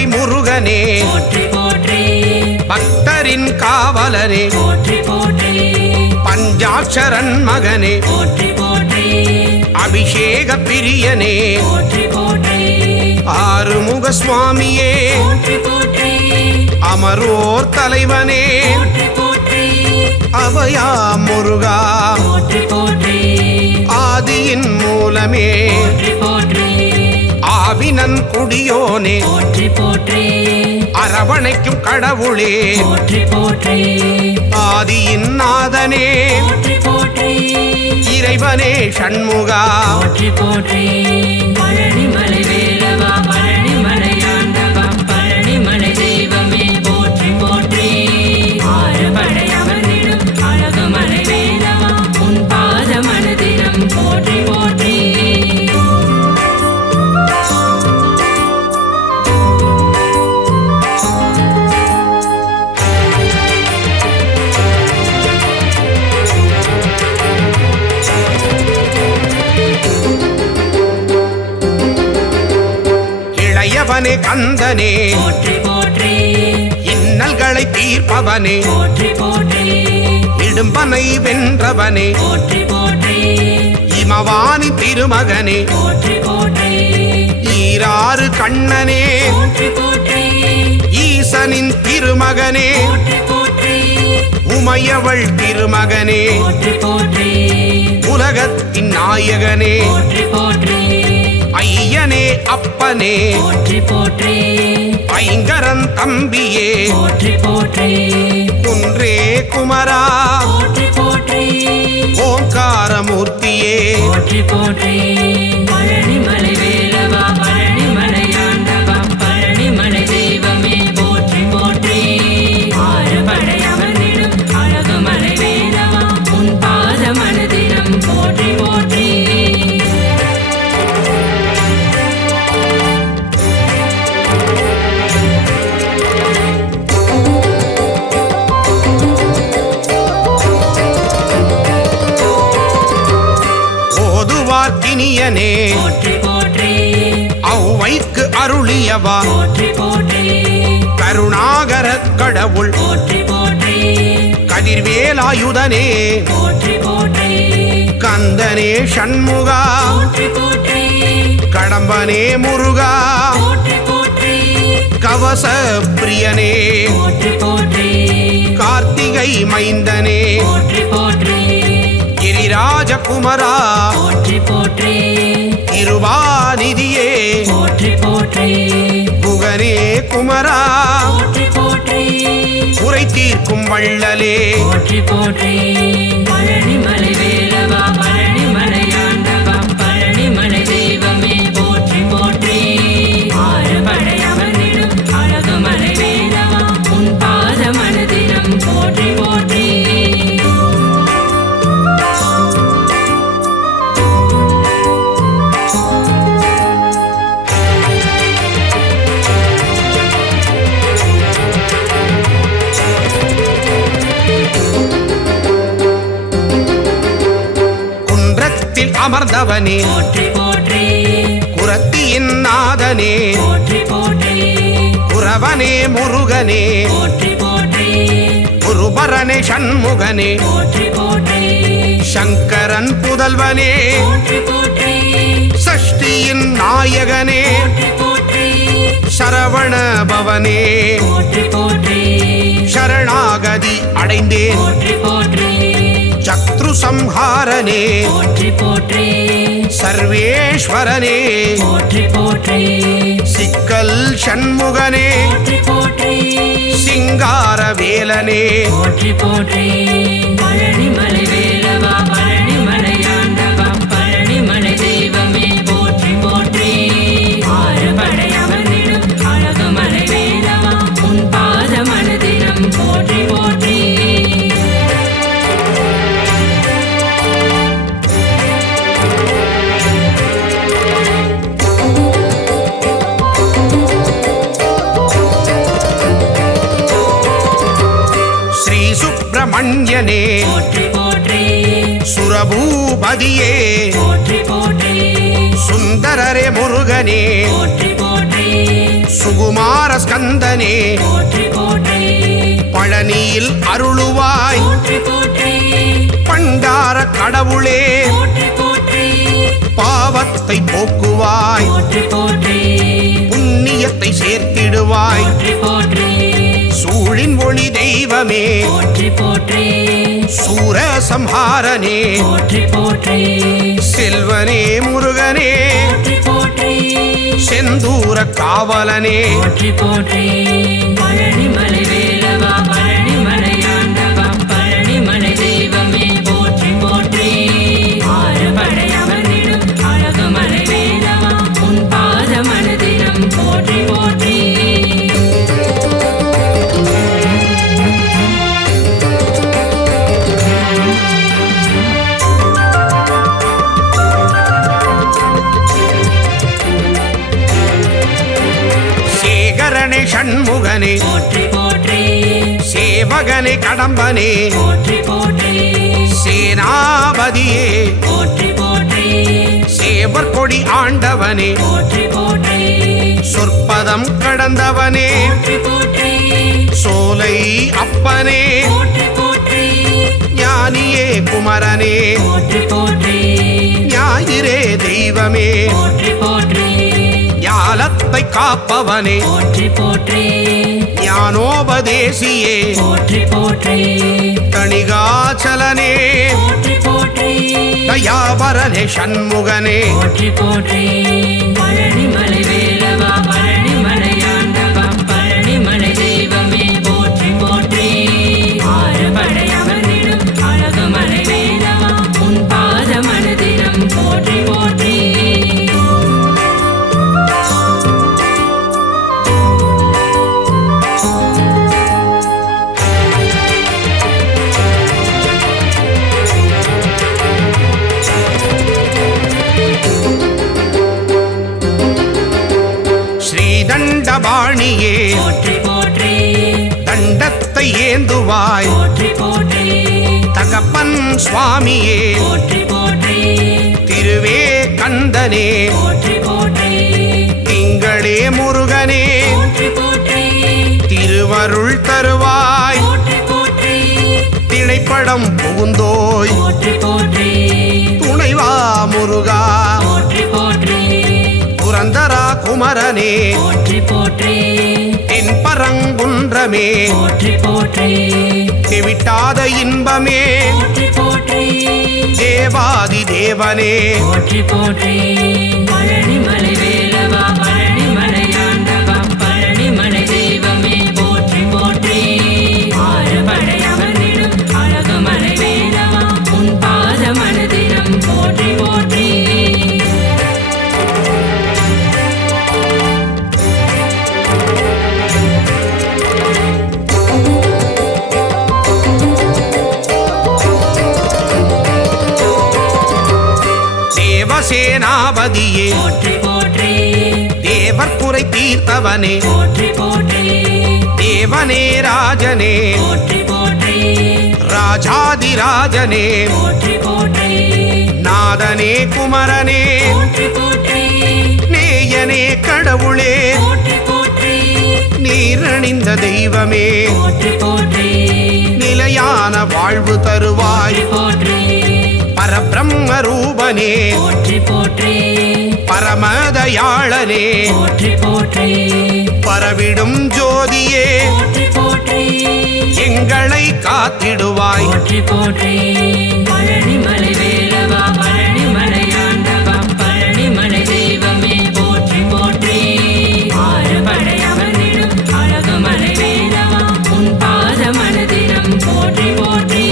மலை முருகனே போற்றி போற்றி பக்தரின் காவலனே போற்றி போற்றி பஞ்சாட்சரன் மகனே போற்றி போற்றி அபிஷேக பிரியனே போற்றி போற்றி ஆறுமுக சுவாமியே போற்றி போற்றி அமரோர் தலைவனே போற்றி போற்றி அபயா முருகா போற்றி போற்றி ஆதியின் மூலமே போற்றி போற்றி ஆவினன் குடியோனே போற்றி போற்றி அரவணைக்கும் கடவுளே போற்றி போற்றி ஆதியின் நாதனே போற்றி போற்றி இறைவனே ஷண்முகா போற்றி போற்றி பழனிமலை வேலவா பழனிமலை ஆண்டவா பழனிமலை தெய்வமே போற்றி போற்றி ஆறுபடை அமர்ந்திடும் அழகுமலை வேலவா உன் பாத மனதிடம் போற்றி போற்றி இளையவனே கந்தனே போற்றி போற்றி இன்னல்களை தீர்ப்பவனே போற்றி போற்றி இடும்பனை வென்றவனே போற்றி போற்றி இமவானி திருமகனே போற்றி போற்றி ஈராறு கண்ணனே போற்றி போற்றி ஈசனின் திருமகனே போற்றி போற்றி உமையவள் திருமகனே போற்றி போற்றி உலகத்தின் நாயகனே போற்றி போற்றி ஐயனே அப்பனே போற்றி போற்றி ஐங்கரன் தம்பியே போற்றி போற்றி குன்றே குமரா போற்றி போற்றி ஓங்காரமூர்த்தியே போற்றி போற்றி பழனிமலை வேலவா பழனிமலை ஆண்டவா பழனிமலை தெய்வமே போற்றி போற்றி ஆறுபடை அமர்ந்திடும் அழகுமலை வேலவா உன் பாத மனதிடம் போற்றி போற்றி ஓதுவார்க்கினியனே போற்றி போற்றி ஔவைக்கு அருளியவா போற்றி போற்றி கருணாகர கடவுள் போற்றி போற்றி கதிர்வேலாயுதனே போற்றி போற்றி கந்தனே ஷண்முகா போற்றி போற்றி கடம்பனே முருகா போற்றி போற்றி கவச பிரியனே போற்றி போற்றி கார்த்திகை மைந்தனே போற்றி போற்றி கிரிராஜகுமரா போற்றி போற்றி திருவாநிதியே போற்றி போற்றி குகனே குமரா போற்றி போற்றி குறை தீர்க்கும் வள்ளலே போற்றி போற்றி பழனிமலை வேலவா பழனிமலை ஆண்டவா பழனிமலை தெய்வமே போற்றி போற்றி ஆறுபடை அமர்ந்திடும் அழகுமலை வேலவா உன் பாத மனதிடம் போற்றி போற்றி குன்றத்தில் அமர்ந்தவனே போற்றி போற்றி குரத்தியின் நாதனே போற்றி போற்றி குரவனே முருகனே போற்றி போற்றி குருபரனே ஷண்முகனே போற்றி போற்றி சங்கரன் புதல்வனே போற்றி போற்றி சஷ்டியின் நாயகனே போற்றி போற்றி சரவண பவனே போற்றி போற்றி சரணாகதி அடைந்தேன் போற்றி போற்றி சத்ரு சம்ஹாரனே போற்றி போற்றி சர்வேஸ்வரனே போற்றி போற்றி சிக்கல் ஷண்முகனே போற்றி போற்றி சிங்கார வேலனே போற்றி போற்றி பழனிமலை வேலவா பழனிமலை ஆண்டவா பழனிமலை தெய்வமே போற்றி போற்றி ஆறுபடை அமர்ந்திடும் அழகுமலை வேலவா உன் பாத மனதிடம் போற்றி போற்றி ஸ்ரீ சுப்பிரமணியனே போற்றி போற்றி சுரபூபதியே போற்றி போற்றி சுந்தரரே முருகனே போற்றி போற்றி சுகுமார ஸ்கந்தனே போற்றி போற்றி பழனியில் அருளுவாய் போற்றி போற்றி பண்டார கடவுளே போற்றி போற்றி பாவத்தை போக்குவாய் போற்றி போற்றி புண்ணியத்தை சேர்த்திடுவாய் போற்றி போற்றி சூழின் ஒளி தெய்வமே போற்றி போற்றி சூர சம்ஹாரனே போற்றி போற்றி செல்வனே முருகனே போற்றி போற்றி செந்தூர காவலனே போற்றி போற்றி பழனிமலை வேலவா பழனிமலை ஆண்டவா பழனிமலை தெய்வமே போற்றி போற்றி ஆறுபடை அமர்ந்திடும் அழகுமலை வேலவா உன் பாத மனதிலும் போற்றி போற்றி சேகரனே ஷண்முகனே போற்றி போற்றி சேவகனே கடம்பனே போற்றி போற்றி சேனாபதியே போற்றி போற்றி சேவர் கொடி ஆண்டவனே போற்றி போற்றி சொற்பதம் கடந்தவனே போற்றி போற்றி சோலை அப்பனே போற்றி போற்றி ஞானியே குமரனே போற்றி போற்றி ஞாயிறே தெய்வமே போற்றி போற்றி ஞாலத்தை காப்பவனே போற்றி போற்றி ஞானோபதேசியே போற்றி போற்றி தணிகாச்சலனே போற்றி போற்றி தயாபரனே ஷண்முகனே போற்றி போற்றி பழனிமலை வேலவா பழனிமலை ஆண்டவா பழனிமலை தெய்வமே போற்றி போற்றி ஆறுபடை அமர்ந்திடும் அழகுமலை வேலவா உன் பாத மனதிலும் போற்றி போற்றி ஸ்ரீதண்டபாணியே போற்றி போற்றி தண்டத்தை ஏந்துவாய் போற்றி போற்றி தகப்பன் சுவாமியே போற்றி போற்றி திருவே கந்தனே போற்றி போற்றி திங்களே முருகனே போற்றி போற்றி திருவருள் தருவாய் போற்றி போற்றி திணைப்படம் புகுந்தோய் போற்றி போற்றி துணைவா முருகா போற்றி போற்றி புரந்தரா குமரனே போற்றி போற்றி தென்பரங்குன்றமே போற்றி போற்றி தெவிட்டாத இன்பமே போற்றி போற்றி தேவாதி தேவனே போற்றி போற்றி பழனிமலை வேலவா பழனிமலை ஆண்டவா பழனிமலை தெய்வமே போற்றி போற்றி ஆறுபடை அமர்ந்திடும் அழகுமலை வேலவா உன் பாத மனதிலும் போற்றி போற்றி தேவசேனாபதியே போற்றி போற்றி தேவர் குறை தீர்த்தவனே போற்றி போற்றி தேவனே ராஜனே போற்றி போற்றி ராஜாதிராஜனே போற்றி போற்றி நாதனே குமரனே போற்றி போற்றி நேயனே கடவுளே போற்றி போற்றி நீரணிந்த தெய்வமே போற்றி போற்றி நிலையான வாழ்வு தருவாய் போற்றி பரபிரம்ம ரூபனே போற்றி போற்றி பரமதயாளனே போற்றி போற்றி பரவிடும் ஜோதியே போற்றி போற்றி எங்களை காத்திடுவாய் போற்றி போற்றி பழனிமலை வேலவா பழனிமலை ஆண்டவா பழனிமலை தெய்வமே போற்றி போற்றி ஆறுபடை அமர்ந்திடும் அழகுமலை வேலவா உன் பாத மனதிலும் போற்றி போற்றி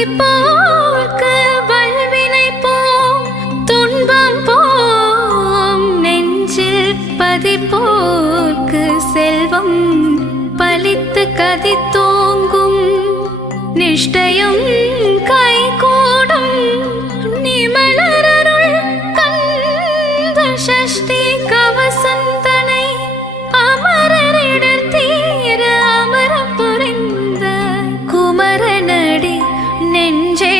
துதிப்போர்க்கு வல்வினை போம் துன்பம் போம் நெஞ்சில் பதிப்போர்க்கு செல்வம் பலித்து கதித்தோங்கும் நிஷ்டயம் கைகூடும் நிமலரருள் கந்த சஷ்டி கவசந்தனை அமரரிடர் தீர அமரம் புரிந்த குமரனடி நெஞ்சே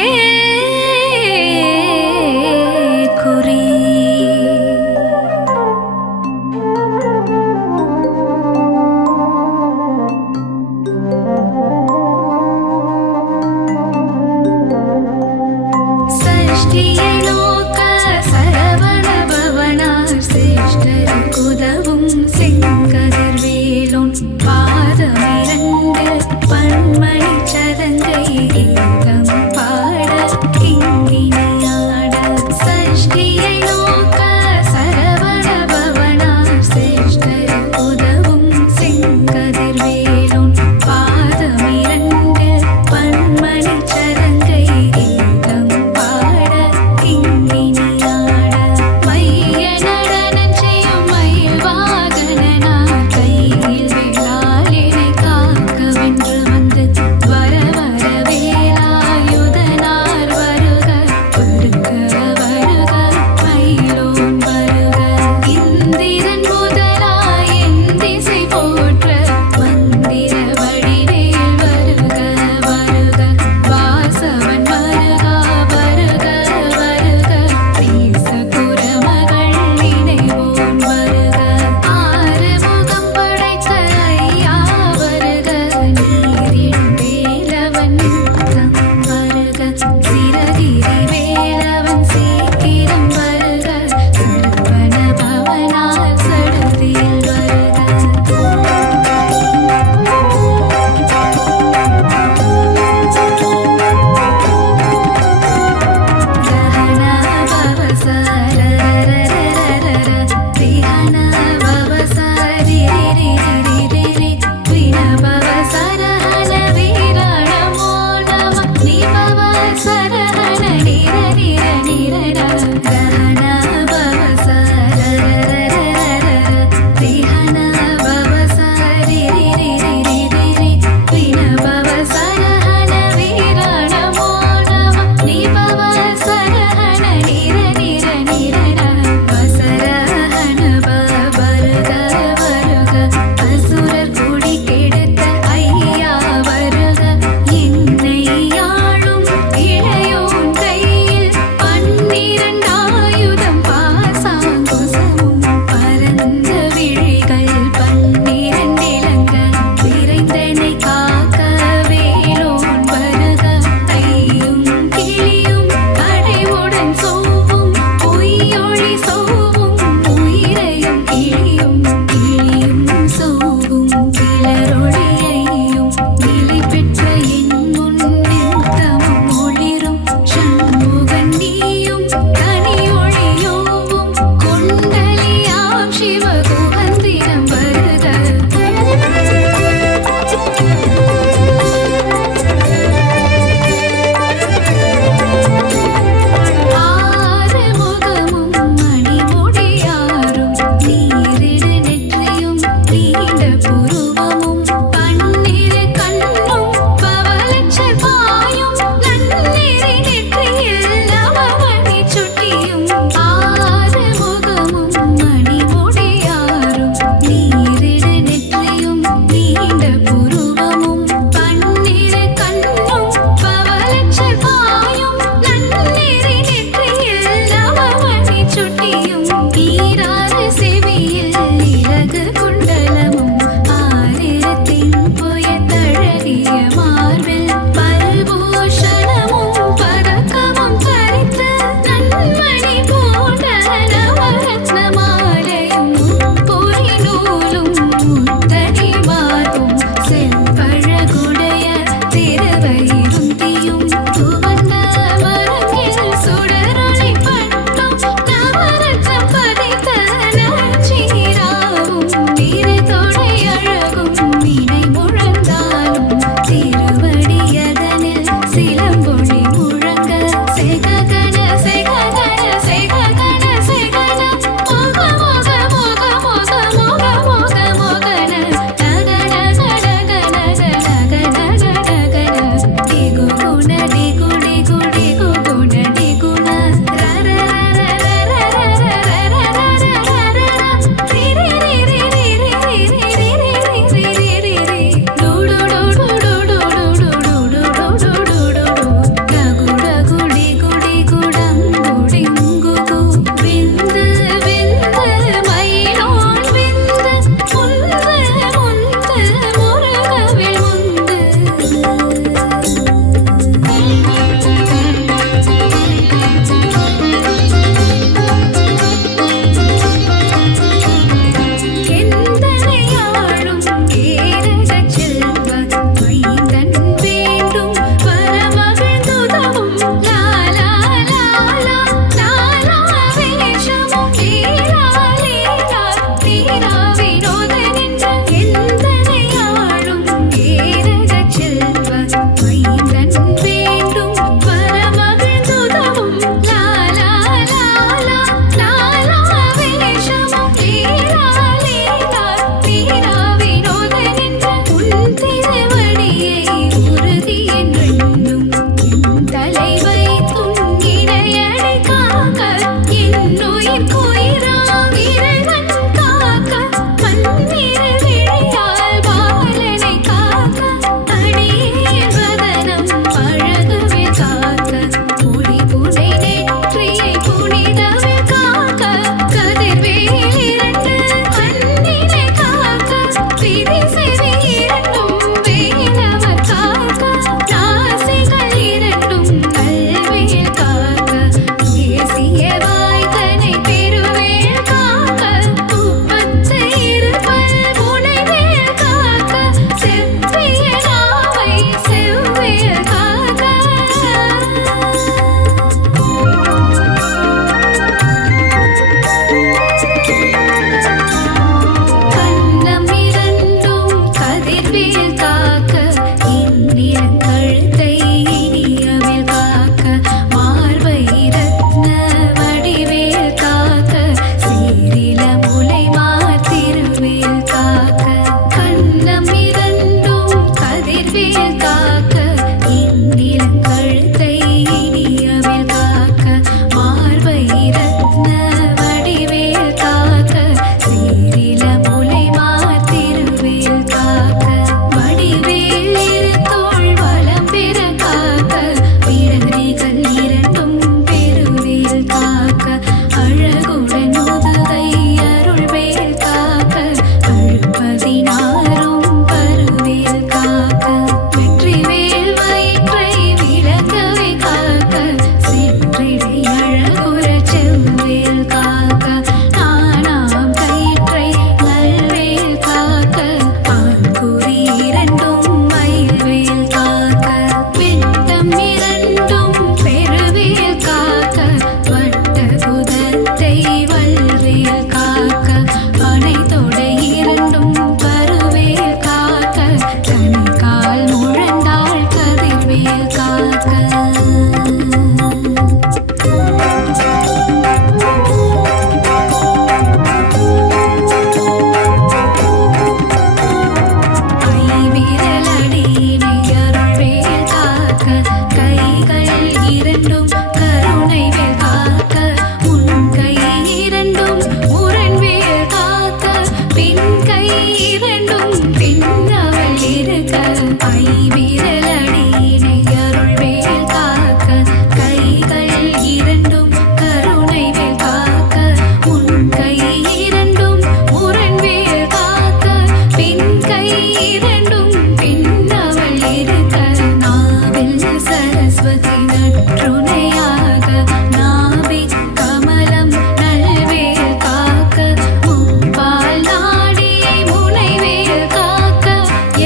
சரஸ்வதி நற்றுணையாக நாபி கமலம் நல்வேல் காக்க முப்பால் நாடியை முனைவேல் காக்க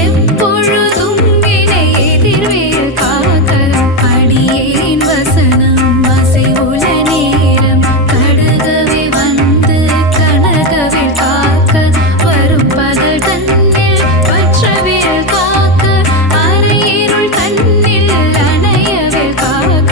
எப்பொழுதும் இணை எதிர்வேல் காக்க அடியேன் வசனம் அசைவுல நேரம் கடுகவே வந்து கனகவேல் காக்க வரும் பகல் தன்னில் பற்றவேல் காக்க அரையிருள் தன்னில் அணையவேல் காக்க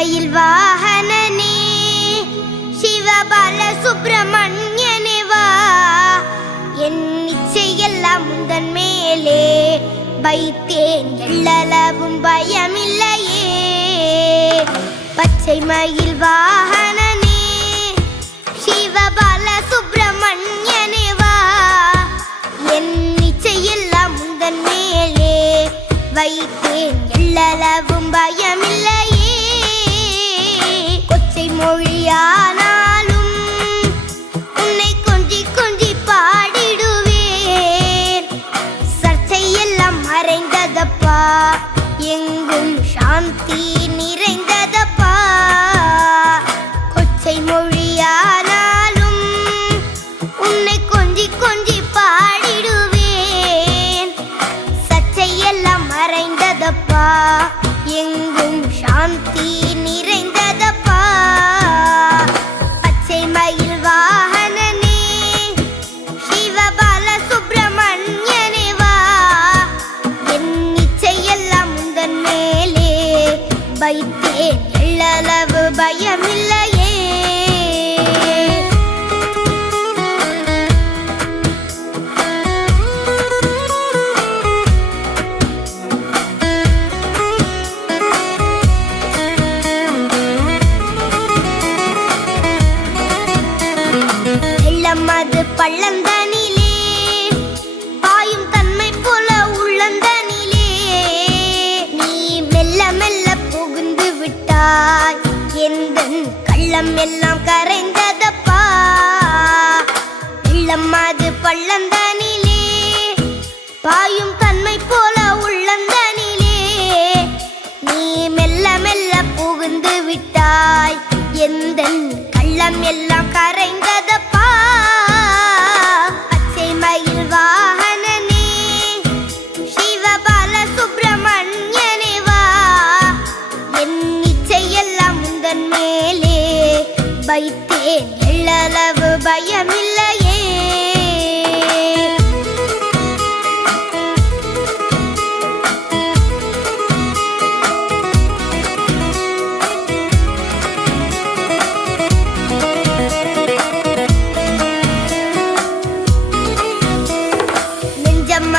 மயில் வாகனனே சிவபால சுப்பிரமணியனே வா என் இச்சையெல்லாம் உந்தன் மேலே வைத்தேன் எள்ளளவும் பயமில்லையே பச்சை மயில் வாகனனே சிவபால சுப்பிரமணியனே வா என் இச்சையெல்லாம் உந்தன் மேலே வைத்தேன் எள்ளளவும் பயமில்லையே கொச்சை மொழியானாலும் உன்னை கொஞ்சி கொஞ்சி பாடிடுவேன் சர்ச்சையெல்லாம் மறைந்ததப்பா எங்கும் சாந்தி நிறைந்ததப்பா கொச்சை மொழியானாலும் உன்னை கொஞ்சி கொஞ்சி பாடிடுவேன் சர்ச்சையெல்லாம் மறைந்ததப்பா எங்கும் சாந்தி நிறைந்ததப்பா பச்சை மயில் வாகனனே சிவபால சுப்பிரமணியனே வா என் இச்சையெல்லாம் உந்தன் மேலே வைத்தேன் எள்ளளவு பயமில்லையே வெள்ளமது பள்ளந்தனிலே பாயும் தன்மை போல உள்ளந்தனிலே நீ மெல்ல மெல்ல புகுந்து விட்டாய் எந்தன் கள்ளம் எல்லாம் கரைந்ததப்பா வெள்ளமது பள்ளந்தனிலே பாயும் தன்மை போல உள்ளந்தனிலே நீ மெல்ல மெல்ல புகுந்து விட்டாய் எந்தன் கள்ளம் எல்லாம் கரைந்ததப்பா பச்சை மயில் வாகனனே சிவபால சுப்பிரமணியனே வா என் இச்சையெல்லாம் உந்தன் மேலே வைத்தேன் எள்ளளவு பயமில்லையே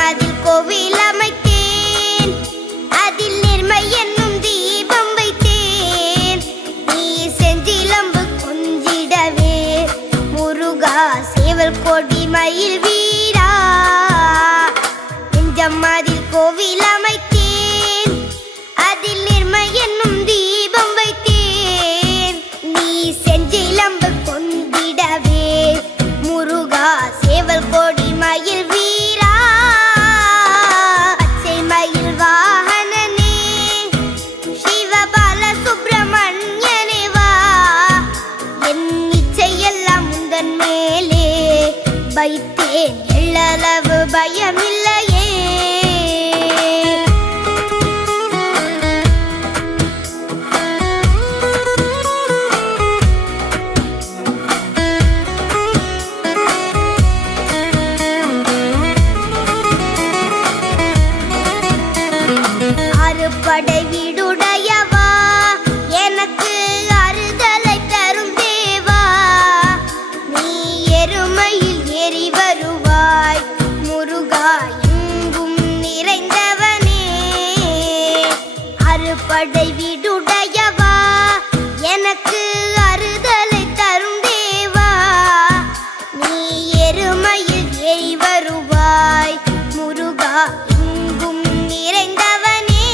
அதில் கோவில் அமைத்தேன் அதில் நிர்மை என்னும் தீபம் வைத்தேன் நீ செஞ்சிலம்பு கொஞ்சிடவே முருகா சேவல் கொடி மயில் வீரா நெஞ்சம் அதில் கோவில் அமைத்தேன் அதில் நிர்மை என்னும் தீபம் வைத்தேன் நீ செஞ்சிலம்பு கொண்டிடவே முருகா சேவல் கொடி மயில் வீரா வைத்தேன் எள்ளளவு பயமில்லையே அறுபடை வீடுடையவா எனக்கு அறுதலை தரும் தேவா நீ எருமையில் ஏறி வருவாய் முருகா எங்கும் நிறைந்தவனே அறுபடை வீடுடையவா எனக்கு அறுதலை தரும் தேவா நீ எருமையில் ஏறி வருவாய் முருகா எங்கும் நிறைந்தவனே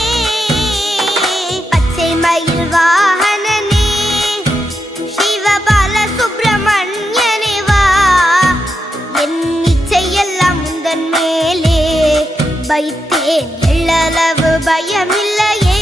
பச்சை மயில் வாகனனே சிவபால சுப்பிரமணியனே வா என் இச்சையெல்லாம் உந்தன் மேலே வைத்தேன் எள்ளளவு பயமில்லையே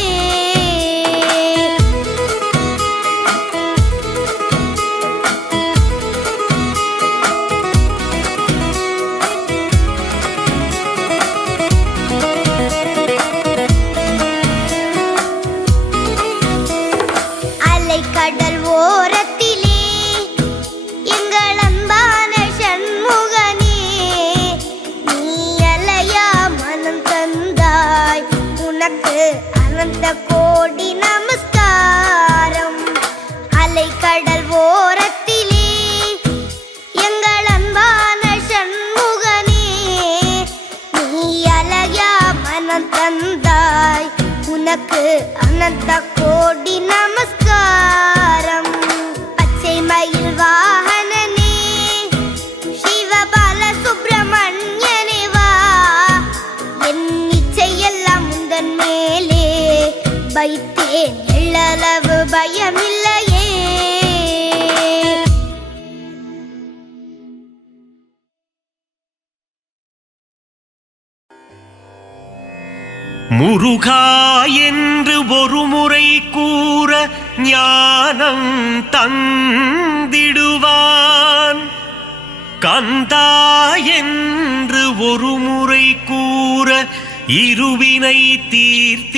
கடல் ஓரத்திலே எங்கள் அன்பான சண்முகனே நீ அலையா மனம் தந்தாய் உனக்கு அனந்த கோடி நமஸ்காரம். பச்சை மயில் வாகனனே சிவபால சுப்பிரமணியனே வா, என் இச்சையெல்லாம் முந்தன் மேலே வைத்தேன், எள்ளளவு பயமில்லையே. முருகா என்று ஒரு முறை கூற ஞானம் தந்திடுவான், கந்தா என்று ஒரு முறை கூற இருவினை தீர்த்திடுவான்,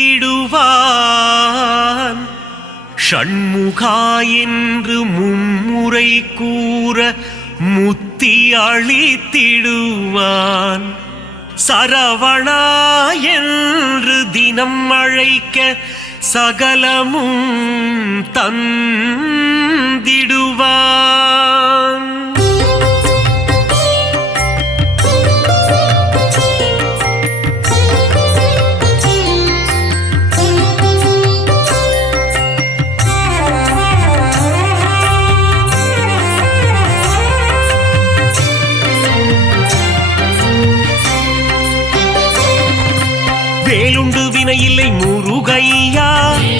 ஷண்முகா என்று மும்முறை கூற முத்தி அளித்திடுவான், சரவணா என்று தினம் அழைக்க சகலமும் தந்திடுவான். வேலுண்டு வினையில்லை முருகையா,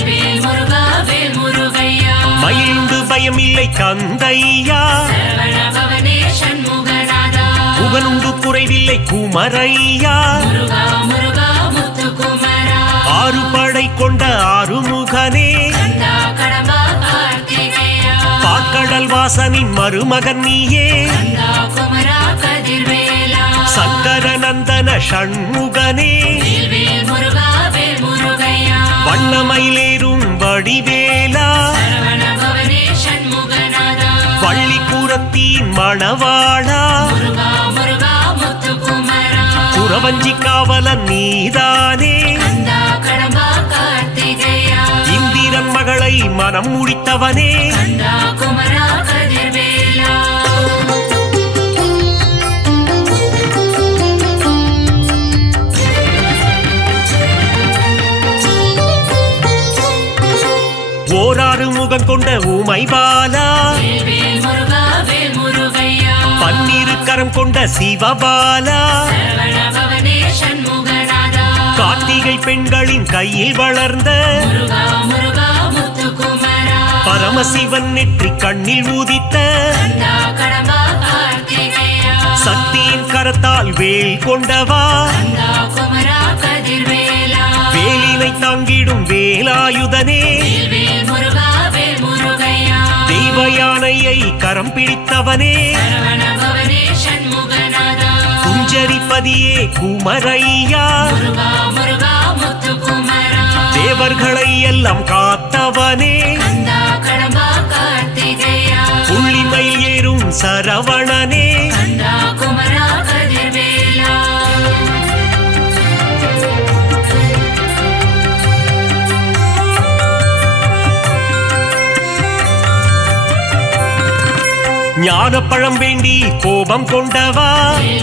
வேல் முருகா வேல் முருகையா, மயிலுண்டு பயமில்லை கந்தையா, சரவண பவனே சண்முகநாதா, புகழுண்டு குறைவில்லை குமரையா, முருகா முருகா முத்துக்குமரா, ஆறு படை கொண்ட ஆறுமுகனே, கந்தா கடம்பா கார்த்திகேயா, பாக்கடல் வாசனின் மருமகன் நீயே, கந்தா குமரா கதிர்வேலா, சங்கர நந்தன ஷண்முகனே, வேல் முருகா வேல் முருகையா, வண்ணமயிலேறும் வடிவேலா, சரவண பவனே சண்முகநாதா, வள்ளிபுரத்தின் மணவாளா, முருகா முருகா முத்துக்குமரா, குறவஞ்சி காவலன் நீதானே, கந்தா கடம்பா கார்த்திகேயா, இந்திரன் மகளை மனம் முடித்தவனே, கந்தா குமரா கதிர்வேலா. ஓராறு முகம் கொண்ட ஊமை பாலா, வேல் முருகா வேல் முருகையா, பன்னிரு கரம் கொண்ட சிவபாலா, சரவண பவனே சண்முகநாதா, கார்த்திகை பெண்களின் கையில் வளர்ந்த முருகா முருகா முத்துக்குமரா, பரமசிவன் நெற்றி கண்ணில் ஊதித்த கந்தா கடம்பா கார்த்திகேயா, சக்தியின் கரத்தால் வேல் கொண்டவா, கந்தா குமரா கதிர்வேலா, வேலினை தாங்கிடும் வேலாயுதனே, வேல் முருகா வேல் முருகையா, தெய்வ யானையை கரம் பிடித்தவனே, சரவண பவனே சண்முகநாதா, குஞ்சரிப்பதியே குமரையா, முருகா முருகா முத்துக்குமரா, தேவர்களை எல்லாம் காத்தவனே, கந்தா கடம்பா கார்த்திகேயா, புள்ளிமயில் ஏறும் சரவணனே, கந்தா குமரா கதிர்வேலா. ஞானப்பழம் வேண்டி கோபம் கொண்டவா,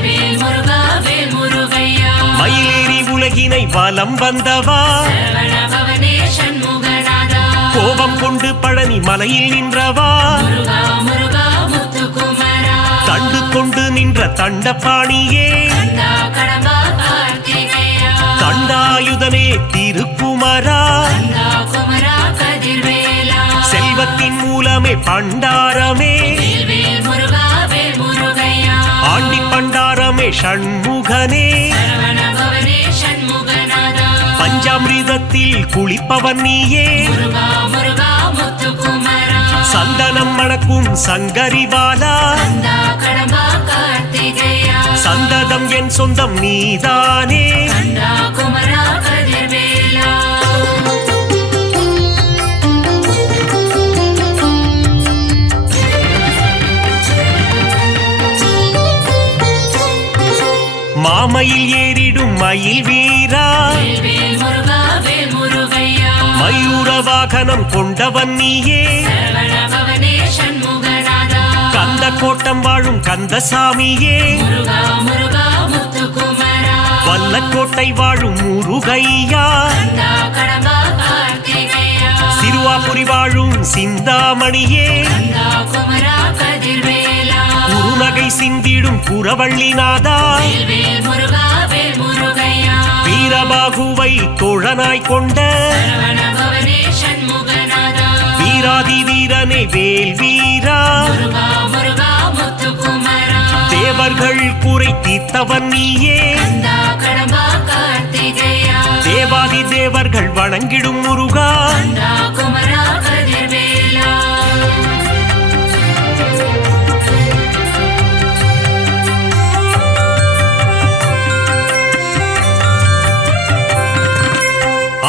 வேல் முருகா வேல் முருகையா, மயிலேறி உலகினை வலம் வந்தவா, சரவண பவனே சண்முகநாதா, கோபம் கொண்டு பழனி மலையில் நின்றவா, முருகா முருகா முத்துக்குமரா, தண்டு கொண்டு நின்ற தண்டபாணியே, கந்தா கடம்பா கார்த்திகேயா, தண்டாயுதனே திருக்குமரா, கந்தா குமரா கதிர்வேலா, செல்வத்தின் மூலமே பண்டாரமே, வேல் முருகா வேல் முருகையா, ஆண்டி பண்டாரமே ஷண்முகனே, சரவண பவனே சண்முகநாதா, பஞ்சாமிர்தத்தில் குளிப்பவன் நீயே, முருகா முருகா முத்துக்குமரா, சந்தனம் மணக்கும் சங்கரிபாலா, கந்தா கடம்பா கார்த்திகேயா, சந்ததம் என் சொந்தம் நீதானே, கந்தா குமரா கதிர்வேலா. மாமயில் ஏறிடும் மயில் வீரா, வேல் முருகா வேல் முருகையா, மயூர வாகனம் கொண்டவன் நீயே, சரவண பவனே சண்முகநாதா, கந்த கோட்டம் வாழும் கந்தசாமியே, முருகா முருகா முத்துக்குமரா, வல்லக்கோட்டை வாழும் முருகையா கந்தா கடம்பா கார்த்திகேயா சிறுவாபுரி வாழும் சிந்தாமணியே கந்தா குமரா கதிர்வேலா குறுநகை சிந்திடும் குரவள்ளிநாதா வேல் முருகா வேல் முருகையா வீரபாகுவை தோழனாய் கொண்ட சரவண பவனே சண்முகநாதா வீராதி வீரனே வேல் வீரா முருகா முருகா முத்துக்குமரா தேவர்கள் குறை தீர்த்தவன் நீயே கந்தா கடம்பா கார்த்திகேயா தேவாதி தேவர்கள் வணங்கிடும் முருகா கந்தா குமரா கதிர்வேலா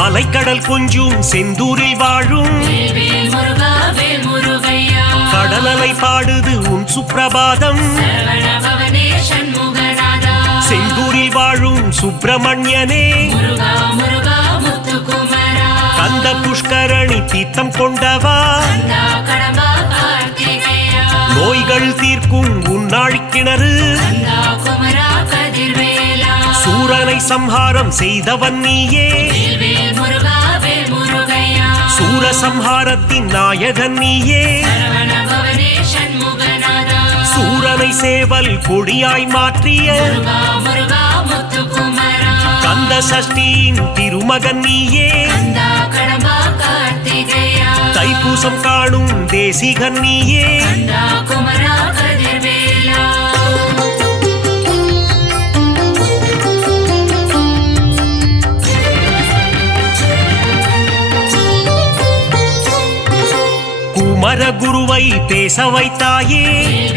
அலைக்கடல் கொஞ்சும் செந்தூரில் வாழும் வேல் முருகா வேல் முருகையா கடலலை பாடுது உன் சுப்பிரபாதம் சரவண பவனே சண்முகநாதா செந்தூரில் வாழும் சுப்பிரமணியனே முருகா முருகா முத்துக்குமரா கந்த புஷ்கரணி தீர்த்தம் கொண்டவா கந்தா கடம்பா கார்த்திகேயா நோய்கள் தீர்க்கும் உன்னாழி கிணறு கந்தா குமரா கதிர்வேலா சூரனை சம்ஹாரம் செய்தவன் நீயே வேல் முருகா வேல் முருகையா சூரசம்ஹாரத்தின் நாயகன் நீயே சரவண பவனே சண்முகநாதா சூரனை சேவல் கொடியாய் மாற்றிய முருகா முருகா முத்துக்குமரா கந்த சஷ்டியின் திருமகன் நீயே கந்தா கடம்பா கார்த்திகேயா தைப்பூசம் காணும் தேசிகன் நீயே கந்தா குமரா கதிர்வேலா குமரகுருவை பேச வைத்தாயே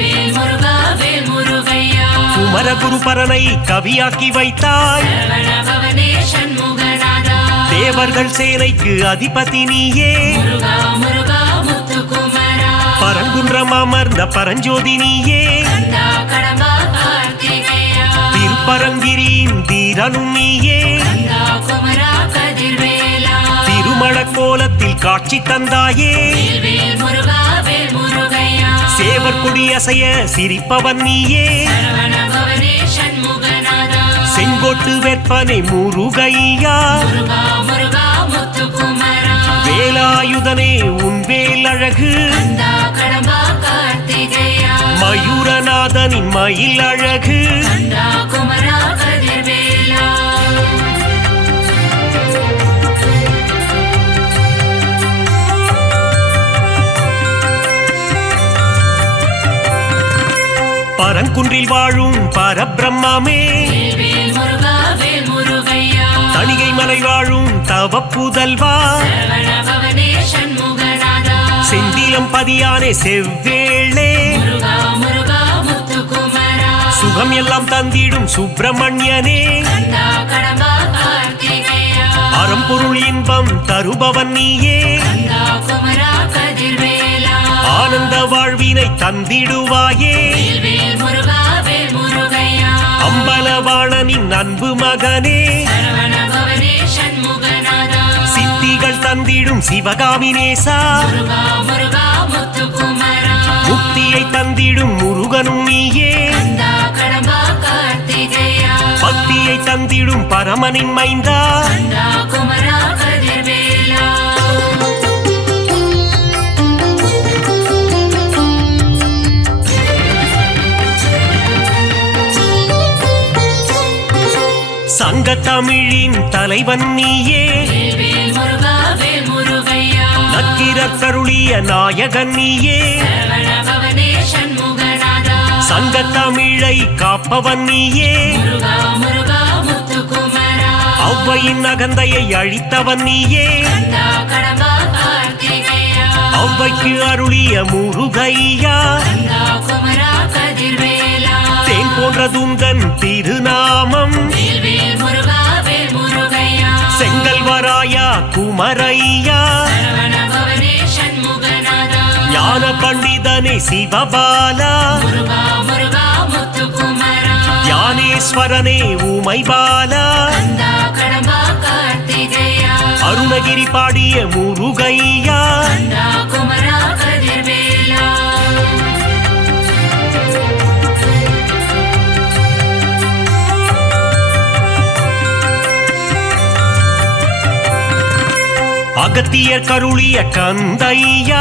வேல் முருகா வேல் முருகையா குமரகுரு பரனை கவியாக்கி வைத்தாய் சரவண பவனே சண்முகநாதா தேவர்கள் சேனைக்கு அதிபதி நீயே முருகா முருகா முத்துக்குமரா பரங்குன்றம் அமர்ந்த பரஞ்சோதி நீயே கந்தா கடம்பா கார்த்திகேயா திருப்பரங்கிரியின் தீரனும் நீயே கந்தா குமரா கதிர்வேலா திருமண கோலத்தில் காட்சி தந்தாயே வேல் முருகா வேல் முருகையா சேவர் கொடி அசைய சிரிப்பவன் நீயே சரவண பவனே சண்முகநாதா செங்கோட்டு வெப்பனை முருகையா முருகா முருகா முத்துக்குமரா வேலாயுதனே உன் வேல் அழகு கந்தா கடம்பா கார்த்திகேயா மயூரநாதனின் மயில் அழகு கந்தா குமரா கதிர்வேலா பரங்குன்றில் வாழும் பரபிரம்மாமே வேல் முருகா வேல் முருகையா தணிகை மலை வாழும் தவப்புதல்வா சரவண பவனே சண்முகநாதா செந்திலம் பதியானே செவ்வேளே முருகா முருகா முத்துக்குமரா சுகம் எல்லாம் தந்திடும் சுப்பிரமணியனே கந்தா கடம்பா கார்த்திகேயா அறம்பொருள் இன்பம் தருபவன் நீயே கந்தா குமரா கதிர்வேலா ஆனந்த வாழ்வினை தந்திடுவாயே வேல் முருகா வேல் முருகையா அம்பலவாணனின் அன்பு மகனே சரவண பவனே சண்முகநாதா சித்திகள் தந்திடும் சிவகாமி நேசா முருகா முருகா முத்துக்குமரா முக்தியை தந்திடும் முருகனும் நீயே கந்தா கடம்பா கார்த்திகேயா பக்தியை தந்திடும் பரமனின் மைந்தா கந்தா குமரா கதிர்வேலா சங்க தமிழின் தலைவன் நீயே வேல் முருகா வேல் முருகையா நக்கீரர் கருளிய நாயகன் நீயே சரவண பவனே சண்முகநாதா சங்க தமிழை காப்பவன் நீயே முருகா முருகா முத்துக்குமரா ஔவையின் அகந்தையை அழித்தவன் நீயே கந்தா கடம்பா கார்த்திகேயா ஔவைக்கு அருளிய முருகையா கந்தா குமரா கதிர்வேலா தேன் போன்ற துந்தன் திருநாமம் வேல் முருகா வேல் முருகையா செங்கல்வராயா குமரையா சரவண பவனே சண்முகநாதா ஞான பண்டிதனே சிவபாலா முருகா முருகா முத்துக்குமரா ஞானேஸ்வரனே உமைபாலா கந்தா கடம்பா கார்த்திகேயா அருணகிரி பாடிய முருகையா கந்தா குமரா கதிர்வேலா அகத்தியர் கருளிய கந்தையா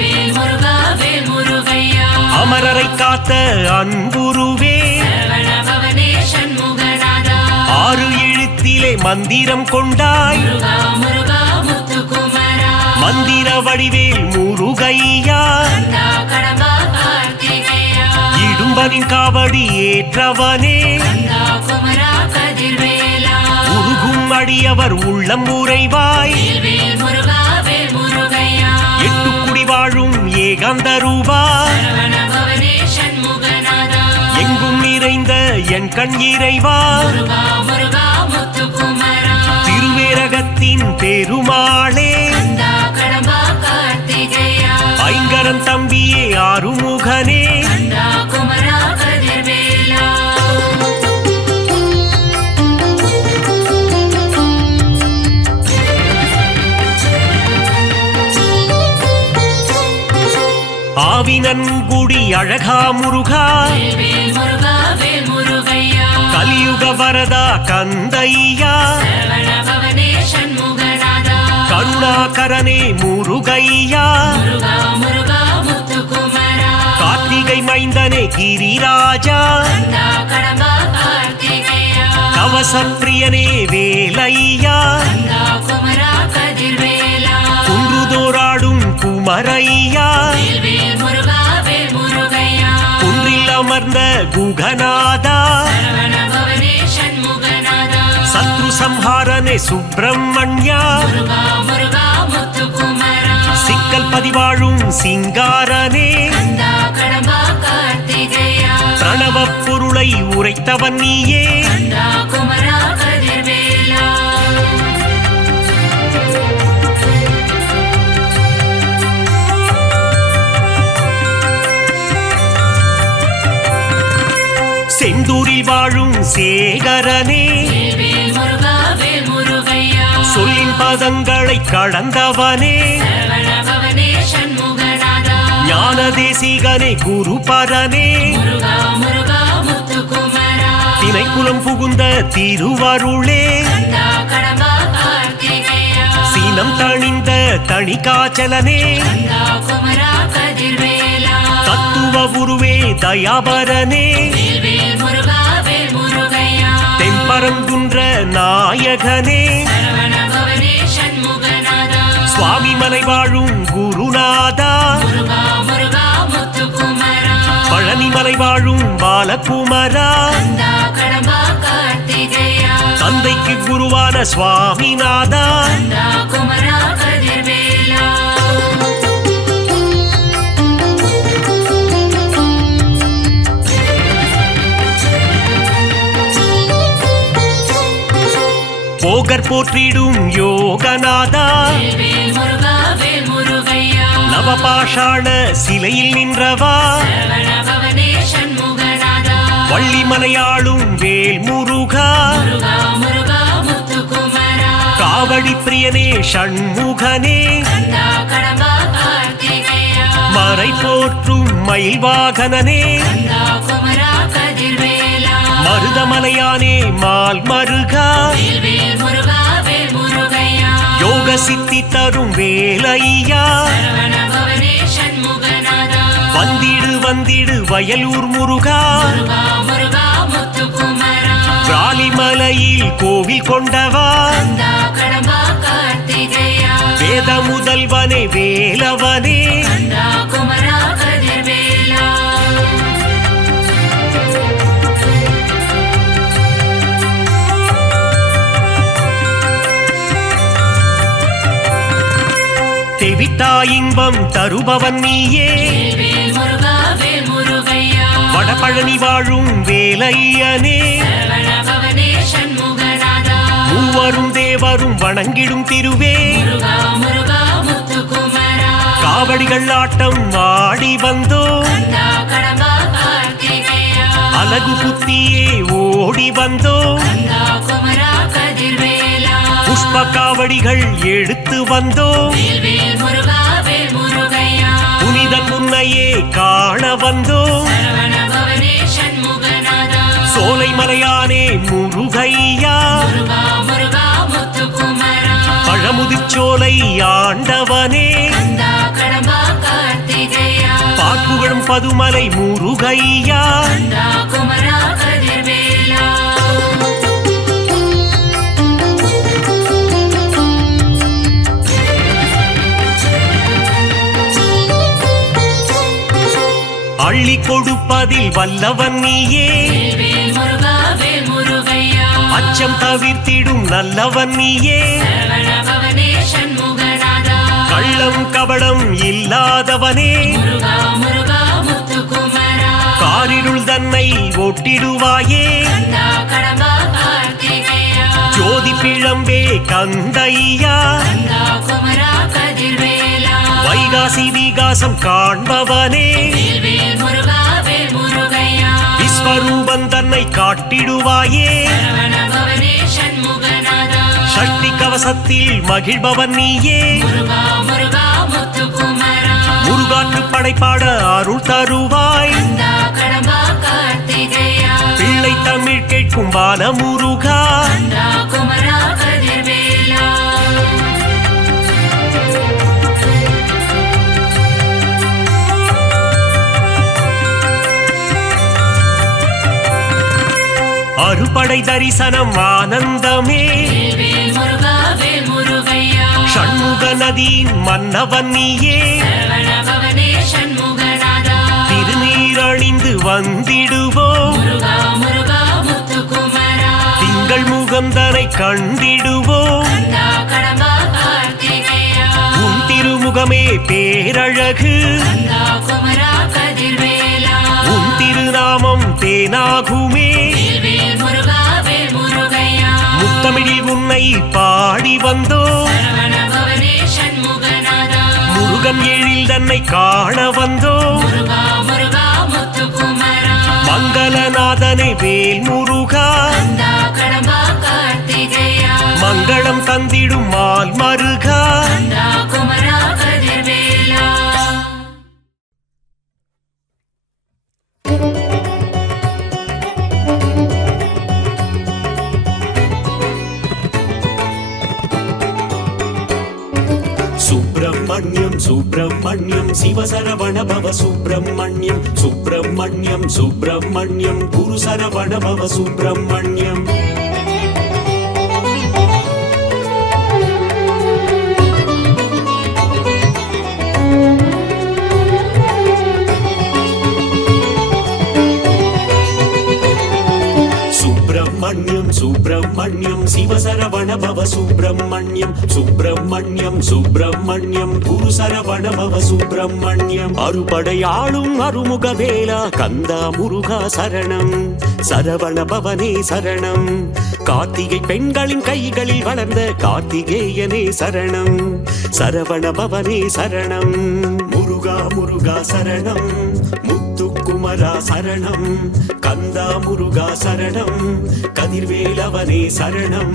வேல் முருகா வேல் முருகையா அமரரை காத்த அன்புருவே சரவண பவனே சண்முகநாதா 6 எழுத்திலே மந்திரம் கொண்டாய் முருகா முருகா முத்துக்குமரா மந்திர வடிவேல் முருகையா கந்தா கடம்பா கார்த்திகேயா இடும்பனின் காவடி ஏற்றவனே கந்தா குமரா கதிர்வேலா உருகும் அடியவர் உள்ளம் உறைவாய் வேல் முருகா வேல் முருகையா 8 குடி வாழும் ஏகாந்த ரூபா சரவண பவனே சண்முகநாதா எங்கும் நிறைந்த என் கண் இறைவா முருகா முருகா முத்துக்குமரா திருவேரகத்தின் பெருமாளே கந்தா கடம்பா கார்த்திகேயா ஐங்கரன் தம்பியே ஆறுமுகனே கந்தா குமரா கதிர்வேலா ஆவினன்குடி அழகா முருகா வேல் முருகா வேல் முருகையா கலியுக வரதா கந்தையா சரவண பவனே சண்முகநாதா கருணாகரனே முருகையா முருகா முருகா முத்துக்குமரா கார்த்திகை மைந்தனே கிரிராஜா கந்தா கடம்பா கார்த்திகேயா கவசப்பிரியனே வேலையா கந்தா குமரா கதிர்வேலா குன்றுதோராடும் குமரையா வேல் முருகா வேல் முருகையா குன்றில் அமர்ந்த குகநாதா சரவண பவனே சண்முகநாதா சத்ரு சம்ஹாரனே சுப்பிரமணியா முருகா முருகா முத்துக்குமரா சிக்கல் பதிவாழும் சிங்காரனே கந்தா கடம்பா கார்த்திகேயா பிரணவ பொருளை உரைத்தவன் நீயே கந்தா குமரா கதிர்வேலா செந்தூரில் வாழும் சேகரனே வேல் முருகா வேல் முருகையா சொல்லின் பதங்களை கடந்தவனே சரவண பவனே சண்முகநாதா ஞான தேசிகனே குருபரனே முருகா முருகா முத்துக்குமரா திணைக்குளம் புகுந்த திருவருளே கந்தா கடம்பா கார்த்திகேயா சீனம் தணிந்த தணிகாச்சலனே கந்தா குமரா கதிர்வேலா தத்துவ உருவே தயாபரனே வேல் முருகா வேல் முருகையா தெம்பரங்குன்ற நாயகனே சரவண பவனே சண்முகநாதா சுவாமி மலை வாழும் குருநாதா முருகா முருகா முத்துக்குமரா பழனிமலை வாழும் பாலகுமரா கந்தா கடம்பா கார்த்திகேயா தந்தைக்கு குருவான சுவாமிநாதா கந்தா குமரா கதிர்வேலா போகர் போற்றிடும் யோகநாதா வேல் முருகா வேல் முருகையா நவபாஷாண சிலையில் நின்றவா சரவண பவனே சண்முகநாதா வள்ளிமலையாளும் வேல் முருகா முருகா முருகா முத்துக்குமரா காவடி பிரியனே ஷண்முகனே கந்தா கடம்பா கார்த்திகேயா மறை போற்றும் மயில் வாகனனே கந்தா குமரா கதிர்வேலா மருதமலையானே மால் மருகா வேல் முருகா வேல் முருகையா யோக சித்தி தரும் வேலையா சரவண பவனே சண்முகநாதா வந்திடு வந்திடு வயலூர் முருகா முருகா முருகா முத்துக்குமரா பிராலிமலையில் கோவில் கொண்டவா கந்தா கடம்பா கார்த்திகேயா வேத முதல்வனே வேலவனே கந்தா குமரா கதிர்வேலா தெவிட்டா இன்பம் தருபவன் நீயே வேல் முருகா வேல் முருகையா வடபழனி வாழும் வேலையனே சரவண பவனே சண்முகநாதா மூவரும் தேவரும் வணங்கிடும் திருவே முருகா முருகா முத்துக்குமரா காவடிகள் ஆட்டம் ஆடி வந்தோ கந்தா கடம்பா கார்த்திகேயா அலகு புத்தியே ஓடி வந்தோ கந்தா குமரா கதிர்வேலா புஷ்ப காவடிகள் எடுத்து வந்தோ வேல் முருகா வேல் முருகையா புனிதன் முன்னையே காண வந்தோ சரவண பவனே சண்முகநாதா சோலை மலையானே முருகையா முருகா முருகா முத்துக்குமரா பழமுதிர்ச்சோலை ஆண்டவனே கந்தா கடம்பா கார்த்திகேயா பாட்புகழும் பதுமலை முருகையா கந்தா குமரா கதிர்வேலா அள்ளி கொடுப்பதில் வல்லவன் நீயே வேல் முருகா வேல் முருகையா அச்சம் தவிர்த்திடும் நல்லவன் நீயே சரவண பவனே சண்முகநாதா கள்ளம் கபடம் இல்லாதவனே முருகா முருகா முத்துக்குமரா காரிருள் தன்னை ஒட்டிடுவாயே கந்தா கடம்பா கார்த்திகேயா ஜோதி பிழம்பே கந்தையா கந்தா குமரா கதிர்வேலா வைகாசி விகாசம் காண்பவனே வேல் முருகா வேல் முருகையா விஸ்வரூபன் தன்னை காட்டிடுவாயே சரவண பவனே சண்முகநாதா சக்தி கவசத்தில் மகிழ்பவன் நீயே முருகா முருகா முத்துக்குமரா முருகாற்று படைப்பாட அருள் தருவாய் கந்தா கடம்பா கார்த்திகேயா பிள்ளை தமிழ் கேட்கும் பால முருகா கந்தா குமரா கதிர்வேலா அறுபடை தரிசனம் ஆனந்தமே வேல் முருகா வேல் முருகையா ஷண்முக நதியின் மன்னவன் நீயே சரவண பவனே சண்முகநாதா திருநீரணிந்து வந்திடுவோம் முருகா முருகா முத்துக்குமரா திங்கள் முகந்தனை கண்டிடுவோம் கந்தா கடம்பா கார்த்திகேயா உன் திருமுகமே பேரழகு கந்தா குமரா கதிர்வேலா உன் திருநாமம் தேனாகுமே வேல் முருகா வேல் முருகையா முத்தமிழில் உன்னை பாடி வந்தோம் சரவண பவனே சண்முகநாதா முருகன் எழில் தன்னை காண வந்தோம் முருகா முருகா முத்துக்குமரா மங்களநாதனை வேல் முருகா கந்தா கடம்பா கார்த்திகேயா மங்களம் தந்திடும் மால் மருகா கந்தா குமரா கதிர்வேலா சுப்பிரமணியம் சுப்பிரமணியம் சிவசரவண பவ சுப்பிரமணியம் சுப்பிரமணியம் சுப்பிரமணியம் குரு சரவண பவ சுப்பிரமணியம் சுப்பிரமணியம் சுப்பிரமணியம் சிவசரவண பவ சுப்பிரமணியம் சுப்பிரமணியம் சுப்பிரமணியம் குரு சரவண பவ சுப்பிரமணியம் அறுபடையாளும் அருமுக வேலா கந்தா முருகா சரணம் சரவண பவனே சரணம் கார்த்திகை பெண்களின் கைகளில் வளர்ந்த கார்த்திகேயனே சரணம் சரவண பவனே சரணம் முருகா முருகா சரணம் முத்துக்குமரா சரணம் கந்தா முருகா சரணம் கதிர்வேலவனே சரணம்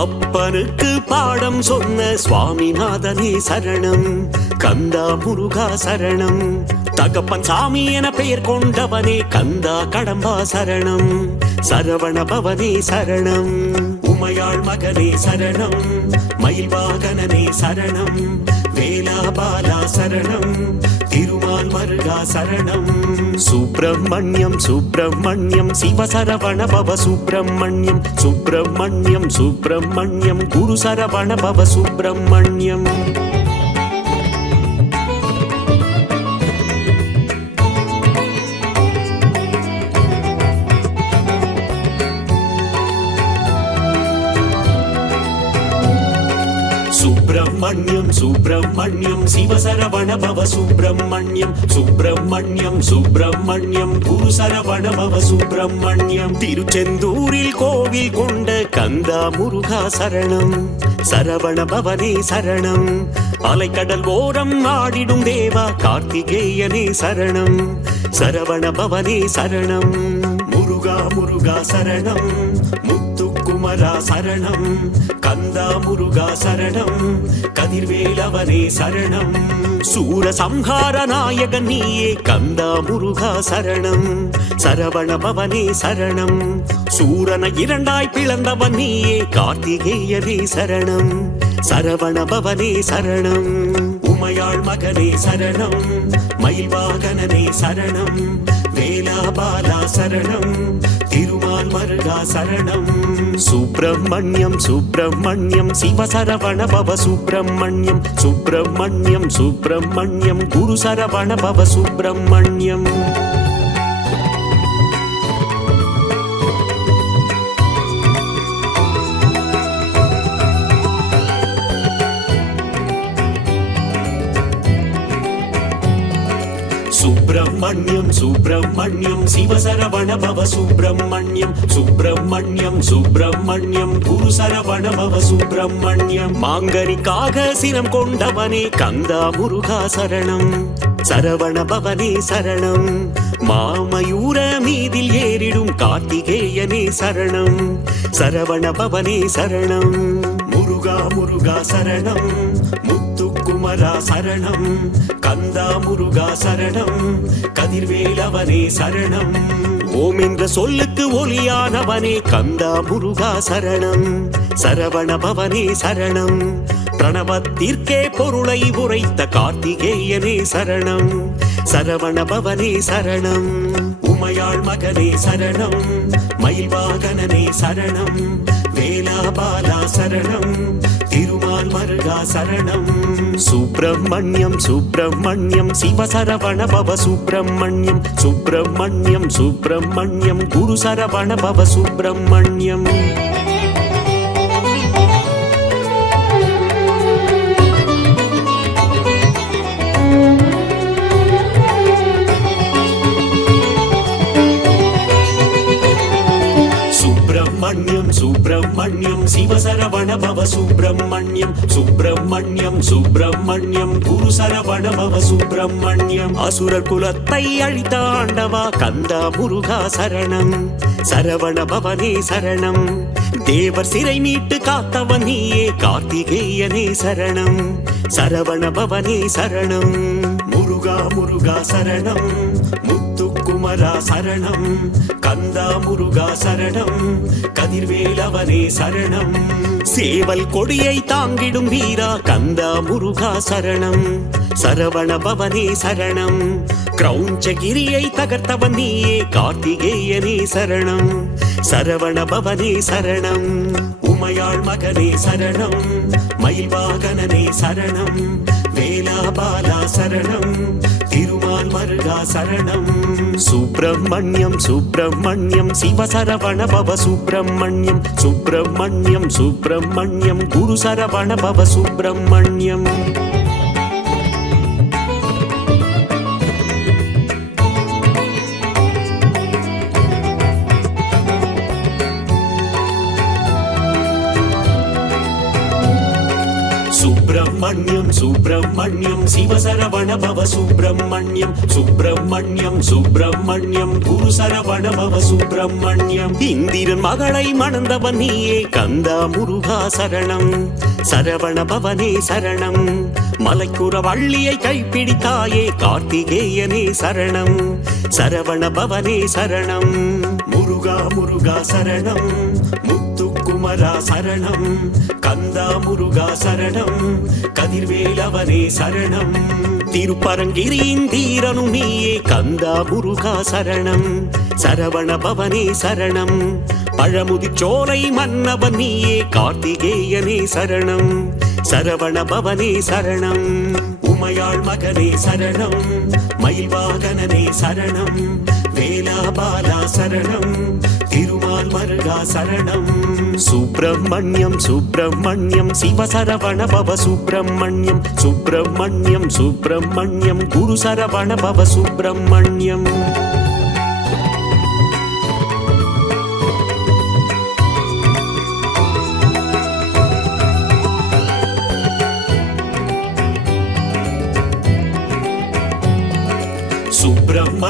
அப்பனுக்கு பாடம் சொன்ன சுவாமிநாதனே சரணம் கந்தா முருகா சரணம் தகப்பன் சாமி என பெயர் கொண்டவனே கந்தா கடம்பா சரணம் சரவண பவனே சரணம் உமையாள் மகனே சரணம் மயில் வாகனனே சரணம் வேலா பாலா சரணம் திருமால் மருகா சரணம் சுப்பிரமணியம் சுப்பிரமணியம் சிவசரவண பவ சுப்பிரமணியம் சுப்பிரமணியம் சுப்பிரமணியம் குரு சரவண பவ சுப்பிரமணியம் சுப்பிரமணியம் சுப்பிரமணியம் சிவசரவண பவ சுப்பிரமணியம் சுப்பிரமணியம் சுப்பிரமணியம் குரு சரவண பவ சுப்பிரமணியம் திருச்செந்தூரில் கோவில் கொண்ட கந்தா முருகா சரணம் சரவண பவனே சரணம் அலைக்கடல் ஓரம் ஆடிடும் தேவா கார்த்திகேயனே சரணம் சரவண பவனே சரணம் முருகா முருகா சரணம் முத்துக்குமரா சரணம் கந்தா முருகா சரணம் கதிர்வேலவனே சரணம் சூர சம்ஹார நாயகன் நீயே கந்தா முருகா சரணம் சரவண பவனே சரணம் சூரனை இரண்டாய் பிளந்தவன் நீயே கார்த்திகேயனே சரணம் சரவண பவனே சரணம் உமையாள் மகனே சரணம் மயில் வாகனனே சரணம் வேலாபாலா சரணம் திருமால் மருகா சரணம் சுப்பிரமணியம் சுப்பிரமணியம் சிவசரவண பவ சுப்பிரமணியம் சுப்பிரமணியம் சுப்பிரமணியம் குரு சரவண பவ சுப்பிரமணியம் சுப்பிரமணியம் சுப்பிரமணியம் சிவசரவண பவ சுப்பிரமணியம் சுப்பிரமணியம் சுப்பிரமணியம் குரு சரவண பவ சுப்பிரமணியம் மாங்கனிக்காக சினம் கொண்டவனே கந்தா முருகா சரணம் சரவண பவனே சரணம் மாமயூர மீதில் ஏறிடும் கார்த்திகேயனே சரணம் சரவண பவனே சரணம் முருகா முருகா சரணம் முத்துக்குமரா சரணம் கந்தா முருகா சரணம் கதிர்வேலவனே சரணம் ஓம் என்ற சொல்லுக்கு ஒளியானவனே கந்தா முருகா சரணம் சரவண பவனே சரணம் பிரணவத்திற்கே பொருளை உரைத்த கார்த்திகேயனே சரணம் சரவண பவனே சரணம் உமையாள் மகனே சரணம் மயில் வாகனனே சரணம் வேலாபாலா சரணம் திருமால் மருகா சரணம் சுப்பிரமணியம் சுப்பிரமணியம் சிவசரவண பவ சுப்பிரமணியம் சுப்பிரமணியம் சுப்பிரமணியம் குரு சரவண பவ சுப்பிரமணியம் சுப்பிரமணியம் சுப்பிரமணியம் சிவசரவண பவ சுப்பிரமணியம் சுப்பிரமணியம் சுப்பிரமணியம் குரு சரவண பவ சுப்பிரமணியம் அசுரர் குலத்தை அழித்த ஆண்டவா கந்தா முருகா சரணம் சரவண பவனே சரணம் தேவர் சிறை மீட்டு காத்தவன் நீயே கார்த்திகேயனே சரணம் சரவண பவனே சரணம் முருகா முருகா சரணம் முத்துக்குமரா சரணம் கந்தா முருகா சரணம் கதிர்வேலவனே சரணம் சேவல் கொடியை தாங்கிடும் வீரா கந்தா முருகா சரணம் சரவண பவனே சரணம் கிரௌஞ்சகிரியை தகர்த்தவன் நீயே கார்த்திகேயனே சரணம் சரவண பவனே சரணம் உமையாள் மகனே சரணம் மயில் வாகனனே சரணம் வேலாபாலா சரணம் திருமால் மருகா சரணம் சுப்பிரமணியம் சுப்பிரமணியம் சிவசரவண பவ சுப்பிரமணியம் சுப்பிரமணியம் சுப்பிரமணியம் குரு சரவண பவ சுப்பிரமணியம் சுப்பிரமணியம் சுப்பிரமணியம் சிவசரவண பவ சுப்பிரமணியம் சுப்பிரமணியம் சுப்பிரமணியம் குரு சரவண பவ சுப்பிரமணியம் இந்திரன் மகளை மணந்தவன் நீயே கந்தா முருகா சரணம் சரவண பவனே சரணம் மலைக்குற வள்ளியை கைப்பிடித்தாயே கார்த்திகேயனே சரணம் சரவண பவனே சரணம் முருகா முருகா சரணம் முத்துக்குமரா சரணம் கந்தா முருகா சரணம் கதிர்வேலவனே சரணம் திருப்பரங்கிரியின் தீரனும் நீயே கந்தா முருகா சரணம் சரவண பவனே சரணம் பழமுதிச்சோலை மன்னவன் நீயே கார்த்திகேயனே சரணம் சரவண பவனே சரணம் உமையாள் மகனே சரணம் மயில் வாகனனே சரணம் வேலாபாலா சரணம் திருமால் மருகா சரணம் சுப்பிரமணியம் சுப்பிரமணியம் சிவசரவண பவ சுப்பிரமணியம் சுப்பிரமணியம் சுப்பிரமணியம் குரு சரவண பவ சுப்பிரமணியம்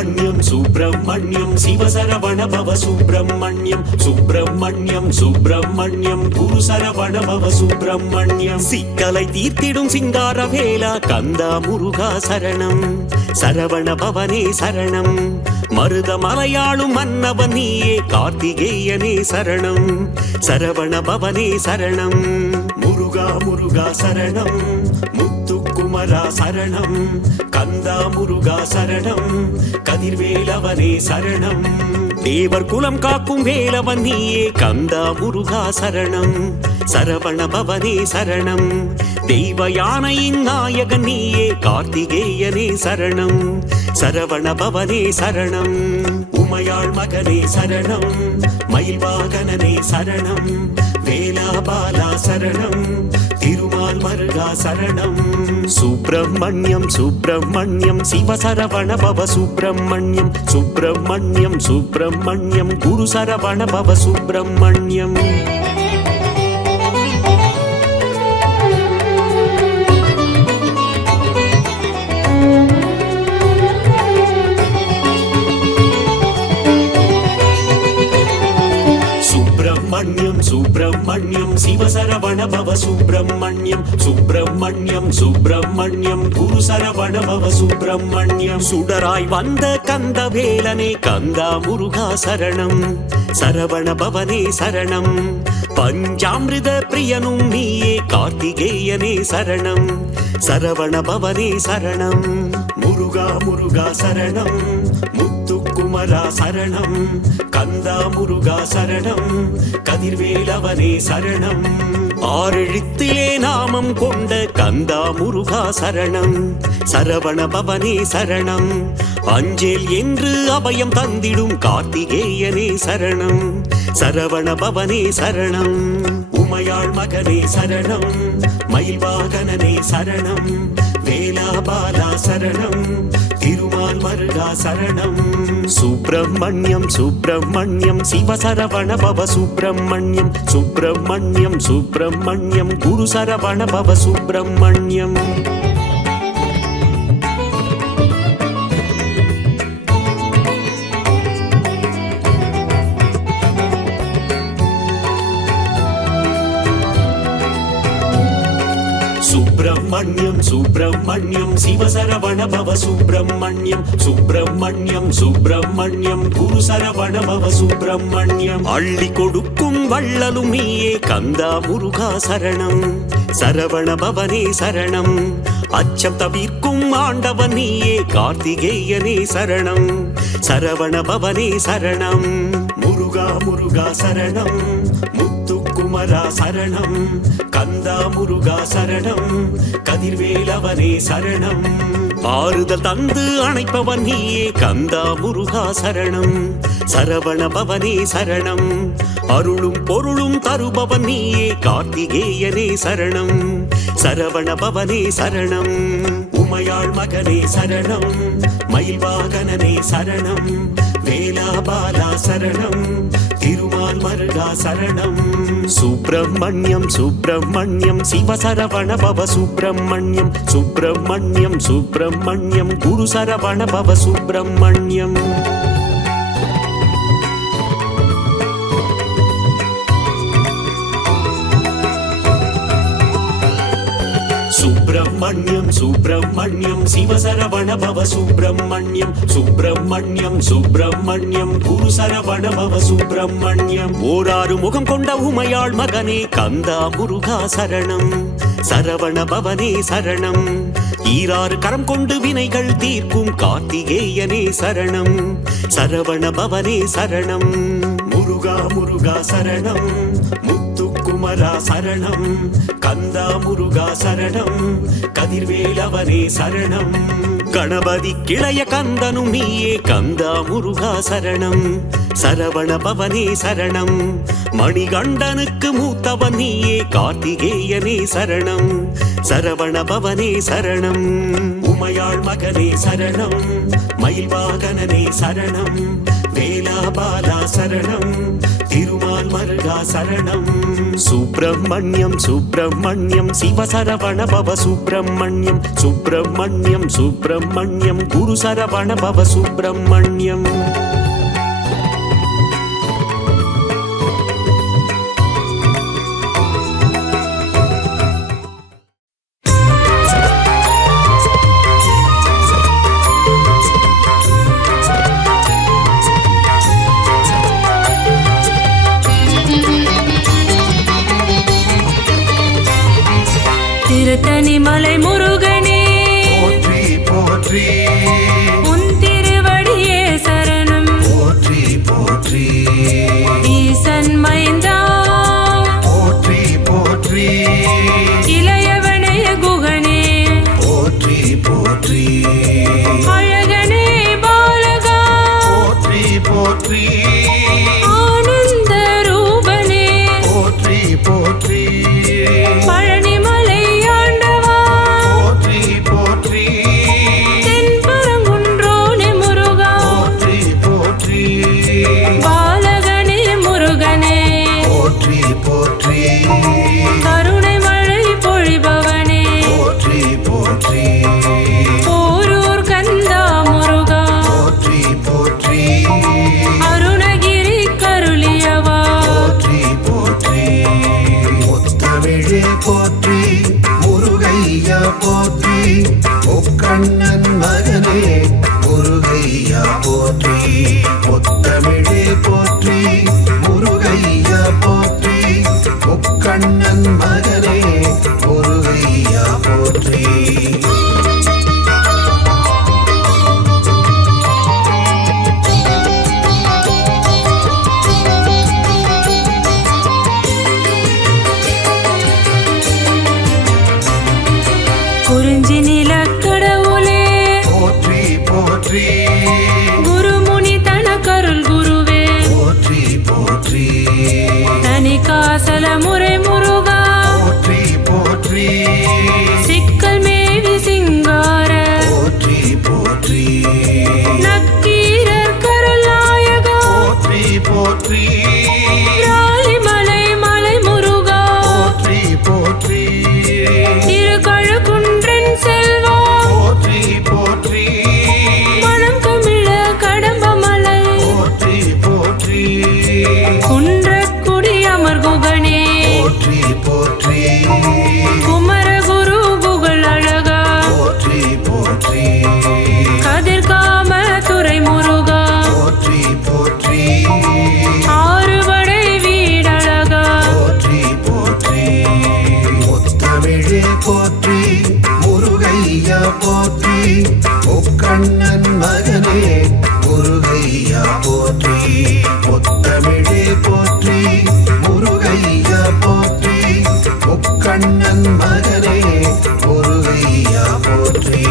சுப்பிரமணியம் சுப்பிரமணியம் சிவசரவண பவ சுப்பிரமணியம் சுப்பிரமணியம் சுப்பிரமணியம் குரு சரவண பவ சுப்பிரமணியம் சிக்கலை தீர்த்திடும் சிங்கார வேலா கந்தா முருகா சரணம் சரவண பவனே சரணம் மருத மலையாளும் மன்னவன் நீயே கார்த்திகேயனே சரணம் சரவண பவனே சரணம் முருகா முருகா சரணம் முத்துக்குமரா சரணம் கந்தா முருகா சரணம் கதிர்வேலவனே சரணம் தேவர் குலம் காக்கும் வேலவன் நீயே கந்தா முருகா சரணம் சரவண பவனே சரணம் தெய்வ யானையின் நாயகன் நீயே கார்த்திகேயனே சரணம் சரவண பவனே சரணம் உமையாள் மகனே சரணம் மயில் வாகனனே சரணம் வேலாபாலா சரணம் திருமால் மருகா சரணம் சுப்பிரமணியம் சுப்பிரமணியம் சிவசரவண பவ சுப்பிரமணியம் சுப்பிரமணியம் சுப்பிரமணியம் குரு சரவண பவ சுப்பிரமணியம் சுப்பிரமணியம் சுப்பிரமணியம் சிவசரவண பவ சுப்பிரமணியம் சுப்பிரமணியம் சுப்பிரமணியம் குரு சரவண பவ சுப்பிரமணியம் சுடராய் வந்த கந்த வேலனே கந்தா முருகா சரணம் சரவண பவனே சரணம் பஞ்சாமிருத பிரியனும் நீயே கார்த்திகேயனே சரணம் சரவண பவனே சரணம் முருகா முருகா சரணம் முத்துக்குமரா சரணம் கந்தா முருகா சரணம் கதிர்வேலவனே சரணம் ஆறெழுத்திலே நாமம் கொண்ட கந்தா முருகா சரணம் சரவண பவனே சரணம் அஞ்சேல் என்று அபயம் தந்திடும் கார்த்திகேயனே சரணம் சரவண பவனே சரணம் உமையாள் மகனே சரணம் மயில் வாகனனே சரணம் வேலாபாலா சரணம் திருமால் மருகா சரணம் சுப்பிரமணியம் சுப்பிரமணியம் சிவசரவண பவ சுப்பிரமணியம் சுப்பிரமணியம் சுப்பிரமணியம் குரு சரவண பவ சுப்பிரமணியம் சுப்பிரமணியம் சுப்பிரமணியம் சிவசரவண பவ சுப்பிரமணியம் சுப்பிரமணியம் சுப்பிரமணியம் குரு சரவண பவ சுப்பிரமணியம் அள்ளி கொடுக்கும் வள்ளலும் நீயே கந்தா முருகா சரணம் சரவண பவனே சரணம் அச்சம் தவிர்க்கும் ஆண்டவன் நீயே கார்த்திகேயனே சரணம் சரவண பவனே சரணம் முருகா முருகா சரணம் முத்துக்குமரா சரணம் கந்தா முருகா சரணம் கதிர்வேலவனே சரணம் ஆறுதல் தந்து அணைப்பவன் நீயே கந்தா முருகா சரணம் சரவண பவனே சரணம் அருளும் பொருளும் தருபவன் நீயே கார்த்திகேயனே சரணம் சரவண பவனே சரணம் உமையாள் மகனே சரணம் மயில் வாகனனே சரணம் வேலாபாலா சரணம் திருமால் மருகா சரணம் சுப்பிரமணியம் சுப்பிரமணியம் சிவசரவண பவ சுப்பிரமணியம் சுப்பிரமணியம் சுப்பிரமணியம் குரு சரவண பவ சுப்பிரமணியம் சுப்பிரமணியம் சுப்பிரமணியம் சிவசரவண பவ சுப்பிரமணியம் சுப்பிரமணியம் சுப்பிரமணியம் குரு சரவண பவ சுப்பிரமணியம் ஓராறு முகம் கொண்ட உமையாள் மகனே கந்தா முருகா சரணம் சரவண பவனே சரணம் ஈராறு கரம் கொண்டு வினைகள் தீர்க்கும் கார்த்திகேயனே சரணம் சரவண பவனே சரணம் முருகா முருகா சரணம் முத்துக்குமரா சரணம் கந்தா முருகா சரணம் கதிர்வேலவனே சரணம் கணபதி கிளைய கந்தனும் நீயே கந்தா முருகா சரணம் சரவண பவனே சரணம் மணிகண்டனுக்கு மூத்தவன் நீயே கார்த்திகேயனே சரணம் சரவண பவனே சரணம் உமையாள் மகனே சரணம் மயில் வாகனனே சரணம் வேலாபாலா சரணம் திருமால் மருகா சரணம். சுப்பிரமணியம் சுப்பிரமணியம் சிவசரவண பவ சுப்பிரமணியம் சுப்பிரமணியம் சுப்பிரமணியம் குரு சரவண பவ சுப்பிரமணியம். திருத்தணி மலை முருகனே போற்றி போற்றி உன் திருவடியே சரணம். போற்றி போற்றி ஈசன் மைந்தா போற்றி போற்றி இளையவனைய குகனே போற்றி போற்றி அழகனே பாலகா போற்றி போற்றி ஆனந்த ரூபனே போற்றி போற்றி பழனிமலை ஆண்டவா போற்றி போற்றி தென்பரங்குன்றோனே முருகா போற்றி போற்றி பாலகனே முருகனே போற்றி போற்றி கருணை மழை பொழிபவனே போற்றி போற்றி போரூர் கந்தா முருகா போற்றி போற்றி அருணகிரி கருளியவா போற்றி போற்றி முத்தமிழே போற்றி முருகையா போற்றி முக்கண்ணன் மகனே முருகையா போற்றி முத்தமிழே போற்றி முருகையா போற்றி முக்கண்ணன் மகனே முருகையா போற்றி. குறிஞ்சி நிலக்கடவுளே போற்றி போற்றி குருமுனி தனக்கருள் குருவே போற்றி போற்றி தனி காசல முறை முருகா போற்றி போற்றி சிக்கல் மேவி சிங்கார போற்றி போற்றி நக்கீரர் கருள் நாயகா போற்றி போற்றி ராலிமலை மலை முருகா போற்றி போற்றி திருக்கழுக்குன்றன் செல்வா போற்றி போற்றி மனம் கமிழ கடம்பமலை போற்றி போற்றி குன்றக்குடி அமர் குகனே போற்றி போற்றி குமரகுரு குகல் அழகா போற்றி போற்றி கதிர்காம துறை முருகா போற்றி போற்றி ஆறுபடை வீடழகா போற்றி போற்றி முத்தமிழே போற்றி முருகையா போற்றி முக்கண்ணன் மகனே முருகையா போற்றி முத்தமிழே போற்றி முருகையா போற்றி முக்கண்ணன் மகனே முருகையா போற்றி.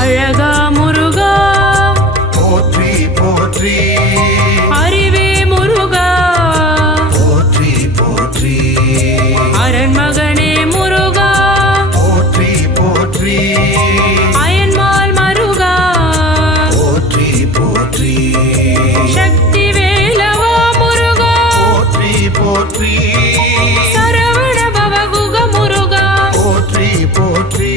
அழகா முருகா போற்றி போற்றி அறிவே முருகா போற்றி போற்றி அரண்மகனே முருகா போற்றி போற்றி அயன்மால் மருகா போற்றி போற்றி சக்தி வேலவா முருகா போற்றி போற்றி சரவண பவகுக முருகா போற்றி போற்றி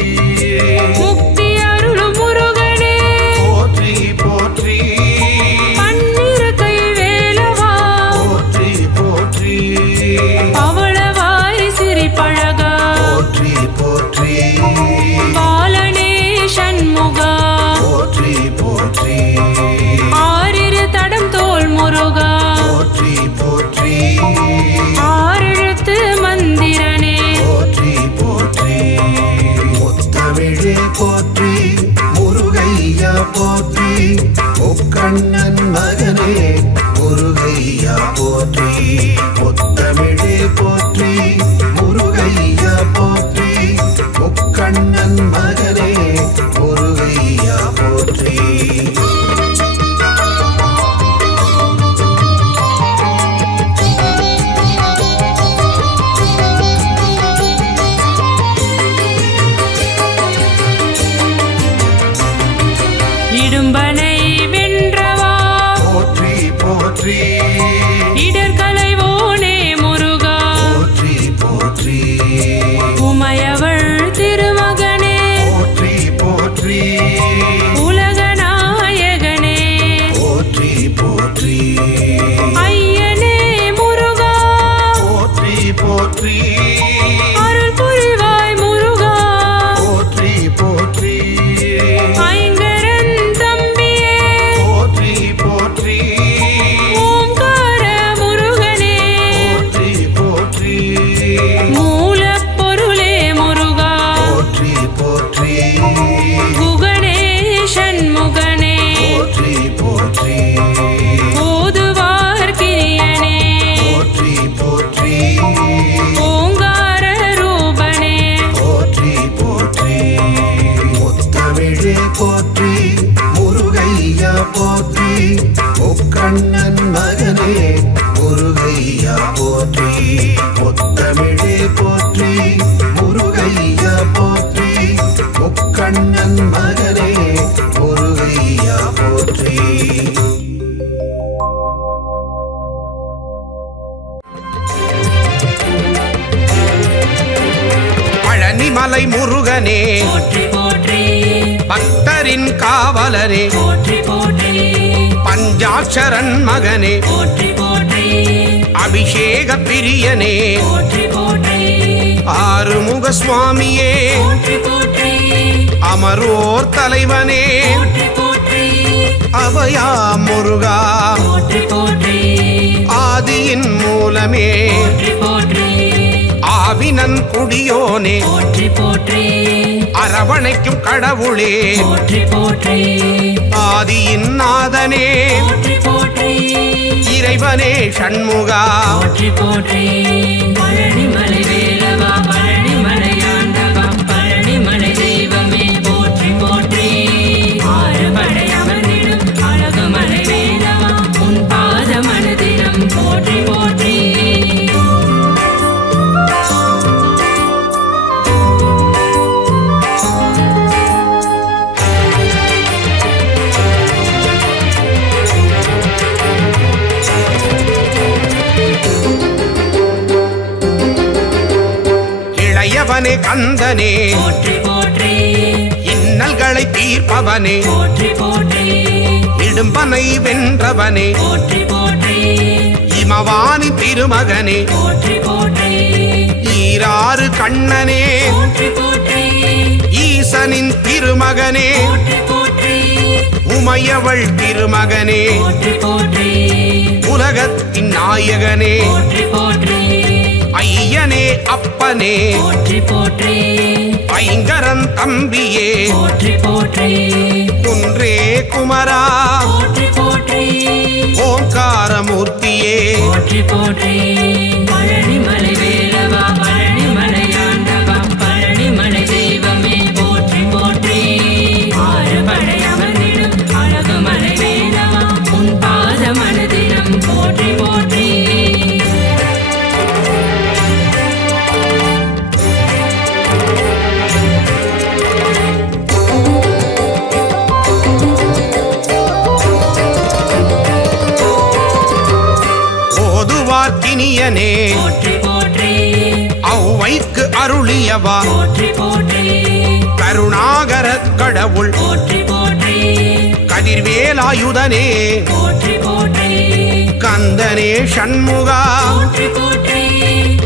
முக்தி அருளும் முருகனே போற்றி போற்றி பன்னிரு கை வேலவா போற்றி போற்றி பவளவாய் சிரிப்பழகா போற்றி போற்றி பாலனே சண்முகா போற்றி போற்றி ஆறிரு தடம் தோல் முருகா போற்றி போற்றி ஆறெழுத்து மந்திரனே போற்றி போற்றி முத்தமிழே போற்றி முருகையா போற்றி முக்கண்ணன் மகனே முருகையா போற்றி முத்தமிழே போற்றி முருகையா போற்றி முக்கண்ணன் மகனே முருகையா போற்றி. மலை முருகனே போற்றி போற்றி பக்தரின் காவலனே போற்றி போற்றி பஞ்சாட்சரன் மகனே போற்றி போற்றி அபிஷேக பிரியனே போற்றி போற்றி ஆறுமுக சுவாமியே போற்றி போற்றி அமரோர் தலைவனே போற்றி போற்றி அபயா முருகா போற்றி போற்றி ஆதியின் மூலமே போற்றி போற்றி ஆவினன் குடியோனே போற்றி போற்றி அரவணைக்கும் கடவுளே போற்றி போற்றி ஆதியின் நாதனே போற்றி போற்றி இறைவனே சண்முகா போற்றி போற்றி பழனிமலை வேலவா பழனிமலை ஆண்டவா பழனிமலை தெய்வமே போற்றி போற்றி ஆறுபடை அமர்ந்திடும் அழகுமலை வேலவா உன் பாத மனதிடம் போற்றி போற்றி இளையவனே கந்தனே போற்றி போற்றி இன்னல்களை தீர்ப்பவனே போற்றி போற்றி இடும்பனை வென்றவனே போற்றி போற்றி இமவானி திருமகனே போற்றி போற்றி ஈராறு கண்ணனே போற்றி போற்றி ஈசனின் திருமகனே போற்றி போற்றி உமையவள் திருமகனே போற்றி போற்றி உலகத்தின் நாயகனே போற்றி போற்றி ஐயனே அப்பனே போற்றி போற்றி ஐங்கரன் தம்பியே போற்றி போற்றி குன்றே குமரா போற்றி போற்றி ஓங்காரமூர்த்தியே போற்றி போற்றி பழனிமலை வேலவா பழனிமலை ஆண்டவா பழனிமலை தெய்வமே போற்றி போற்றி ஆறுபடை அமர்ந்திடும் அழகுமலை வேலவா உன் பாத மனதிடம் போற்றி போற்றி ஓதுவார்க்கினியனே போற்றி போற்றி ஔவைக்கு அருளியவா போற்றி போற்றி கருணாகரக் கடவுள் போற்றி போற்றி கதிர்வேலாயுதனே போற்றி போற்றி கந்தனே சண்முகா போற்றி போற்றி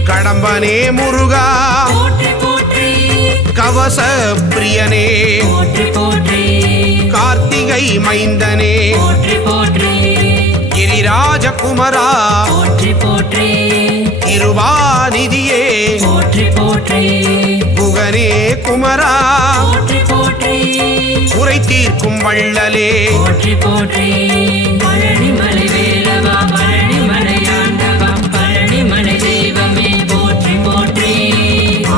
கடம்பனே முருகா போற்றி போற்றி கவச பிரியனே போற்றி போற்றி கார்த்திகை மைந்தனே போற்றி போற்றி கிரிராஜகுமரா போற்றி போற்றி திருவாநிதியே போற்றி போற்றி புகனே குமரா போற்றி போற்றி குறை தீர்க்கும் வள்ளலே போற்றி போற்றி பழனிமலை வேலவா பழனிமலை ஆண்டவா பழனிமலை தெய்வமே போற்றி போற்றி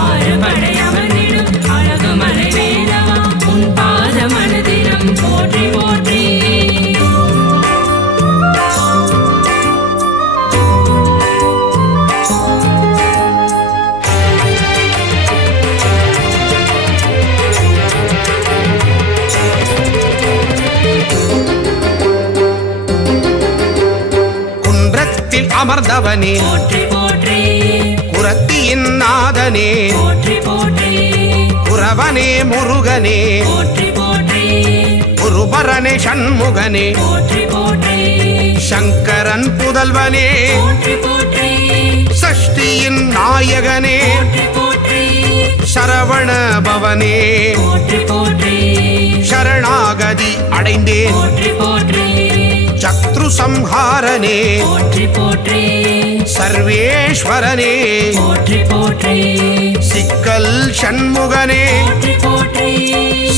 ஆறுபடை அமர்ந்திடும் அழகுமலை வேலவா உன் பாத மனதிடம் போற்றி போற்றி குன்றத்தில் அமர்ந்தவனே போற்றி போற்றி குரத்தியின் நாதனே போற்றி போற்றி குரவனே முருகனே போற்றி போற்றி குருபரனே சண்முகனே போற்றி போற்றி சங்கரன் புதல்வனே போற்றி போற்றி சஷ்டியின் நாயகனே போற்றி போற்றி சரவண பவனே போற்றி போற்றி சரணாகதி அடைந்தேன் போற்றி போற்றி சத்ரு சம்ஹாரனே போற்றி போற்றி சர்வேஸ்வரனே போற்றி போற்றி சிக்கல் சண்முகனே போற்றி போற்றி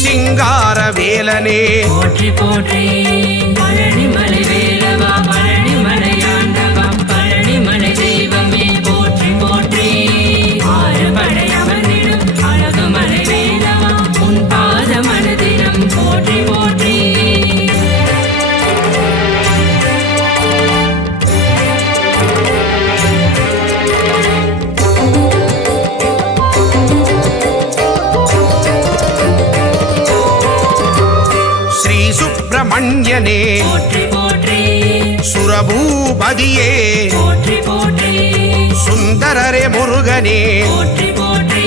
சிங்கார வேலனே போற்றி போற்றி பழனிமலை வேலவா பழனிமலை ஆண்டவா பழனிமலை தெய்வமே போற்றி போற்றி ஆறுபடை அமர்ந்திடும் அழகுமலை வேலவா உன் பாத மனதிடம் போற்றி போற்றி ஸ்ரீ சுப்பிரமணியனே போற்றி போற்றி சுரபூபதியே போற்றி போற்றி சுந்தரரே முருகனே போற்றி போற்றி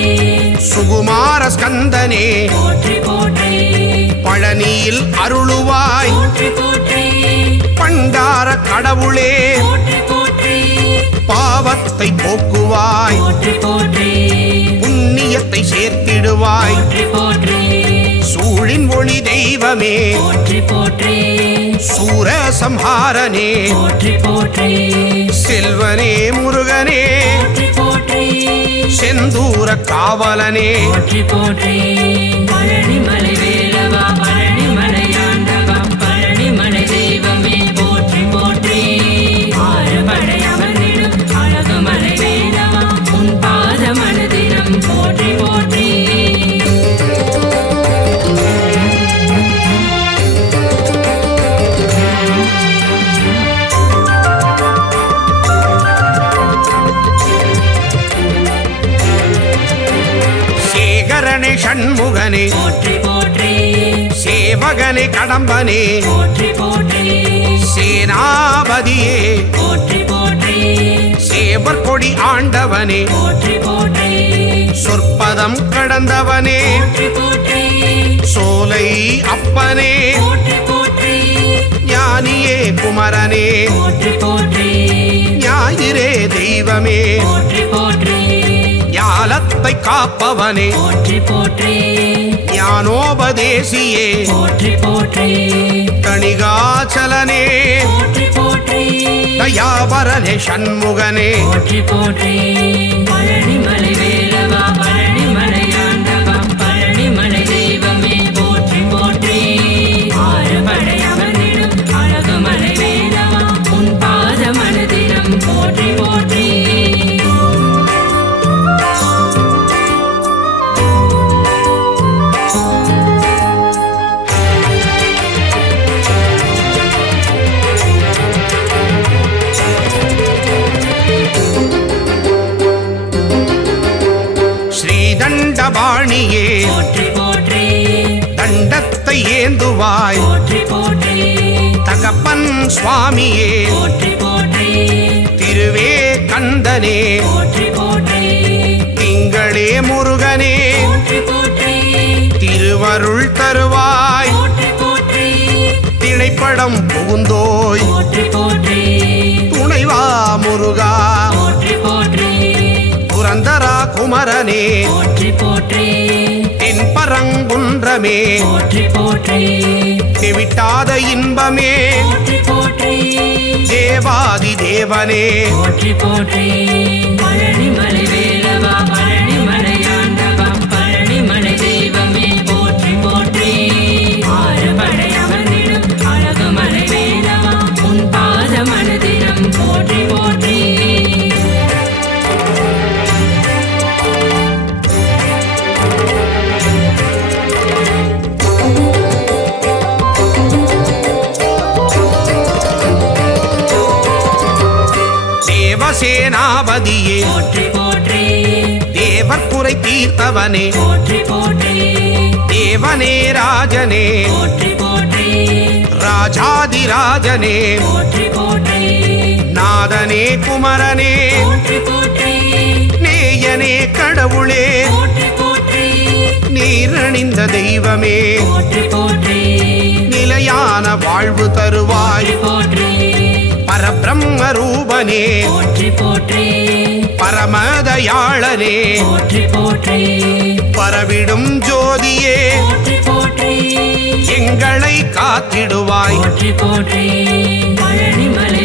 சுகுமார ஸ்கந்தனே போற்றி போற்றி பழனியில் அருளுவாய் போற்றி போற்றி பண்டார கடவுளே போற்றி போற்றி பாவத்தை போக்குவாய் போற்றி போற்றி புண்ணியத்தை சேர்த்திடுவாய் போற்றி போற்றி சூழின் ஒளி தெய்வமே போற்றி போற்றி சூர சம்ஹாரனே போற்றி போற்றி செல்வனே முருகனே போற்றி போற்றி செந்தூர காவலனே போற்றி போற்றி பழனிமலை வேலவா பழனிமலை ஆண்டவா பழனிமலை தெய்வமே போற்றி போற்றி ஆறுபடை அமர்ந்திடும் அழகுமலை வேலவா உன் பாத மனதினம் போற்றி போற்றி சேகரனே ஷண்முகனே போற்றி போற்றி சேவகனே கடம்பனே போற்றி போற்றி சேனாபதியே போற்றி போற்றி சேவர் கொடி ஆண்டவனே போற்றி போற்றி சொற்பதம் கடந்தவனே போற்றி போற்றி சோலை அப்பனே போற்றி போற்றி ஞானியே குமரனே போற்றி போற்றி ஞாயிறே தெய்வமே போற்றி போற்றி ஞாலத்தை காப்பவனே போற்றி போற்றி ஞானோபதேசியே போற்றி போற்றி கணிகாச்சலனே போற்றி போற்றி தயாபரனே ஷண்முகனே போற்றி போற்றி பழனிமலை வேலவா பழனிமலை ஆண்டவா பழனிமலை தெய்வமே போற்றி போற்றி ஆறுபடை அமர்ந்திடும் அழகுமலை வேலவா உன் பாத மனதினம் போற்றி போற்றி ஸ்ரீதண்டபாணியே போற்றி போற்றி தண்டத்தை ஏந்துவாய் போற்றி போற்றி தகப்பன் சுவாமியே போற்றி போற்றி திருவே கந்தனே போற்றி போற்றி திங்களே முருகனே போற்றி போற்றி திருவருள் தருவாய் போற்றி போற்றி திணைப்படம் புகுந்தோய் போற்றி போற்றி துணைவா முருகா போற்றி போற்றி புரந்தரா குமரனே போற்றி போற்றி தென்பரங்குன்றமே போற்றி போற்றி தெவிட்டாத இன்பமே போற்றி போற்றி தேவாதி தேவனே போற்றி போற்றி பழனிமலை வேலவா பழனிமலை ஆண்டவா பழனிமலை தெய்வமே போற்றி போற்றி ஆறுபடை அமர்ந்திடும் அழகுமலை வேலவா உன் பாத மனதினம் போற்றி போற்றி தேவசேனாபதியே போற்றி போற்றி தேவர் குறை தீர்த்தவனே போற்றி போற்றி தேவனே ராஜனே போற்றி போற்றி ராஜாதிராஜனே போற்றி போற்றி நாதனே குமரனே போற்றி போற்றி நேயனே கடவுளே போற்றி போற்றி நீரணிந்த தெய்வமே போற்றி போற்றி நிலையான வாழ்வு தருவாய் போற்றி பரபிரம்ம ரூபனே போற்றி போற்றி பரமதயாளனே போற்றி போற்றி பரவிடும் ஜோதியே போற்றி போற்றி எங்களை காத்திடுவாய் போற்றி போற்றி பழனிமலை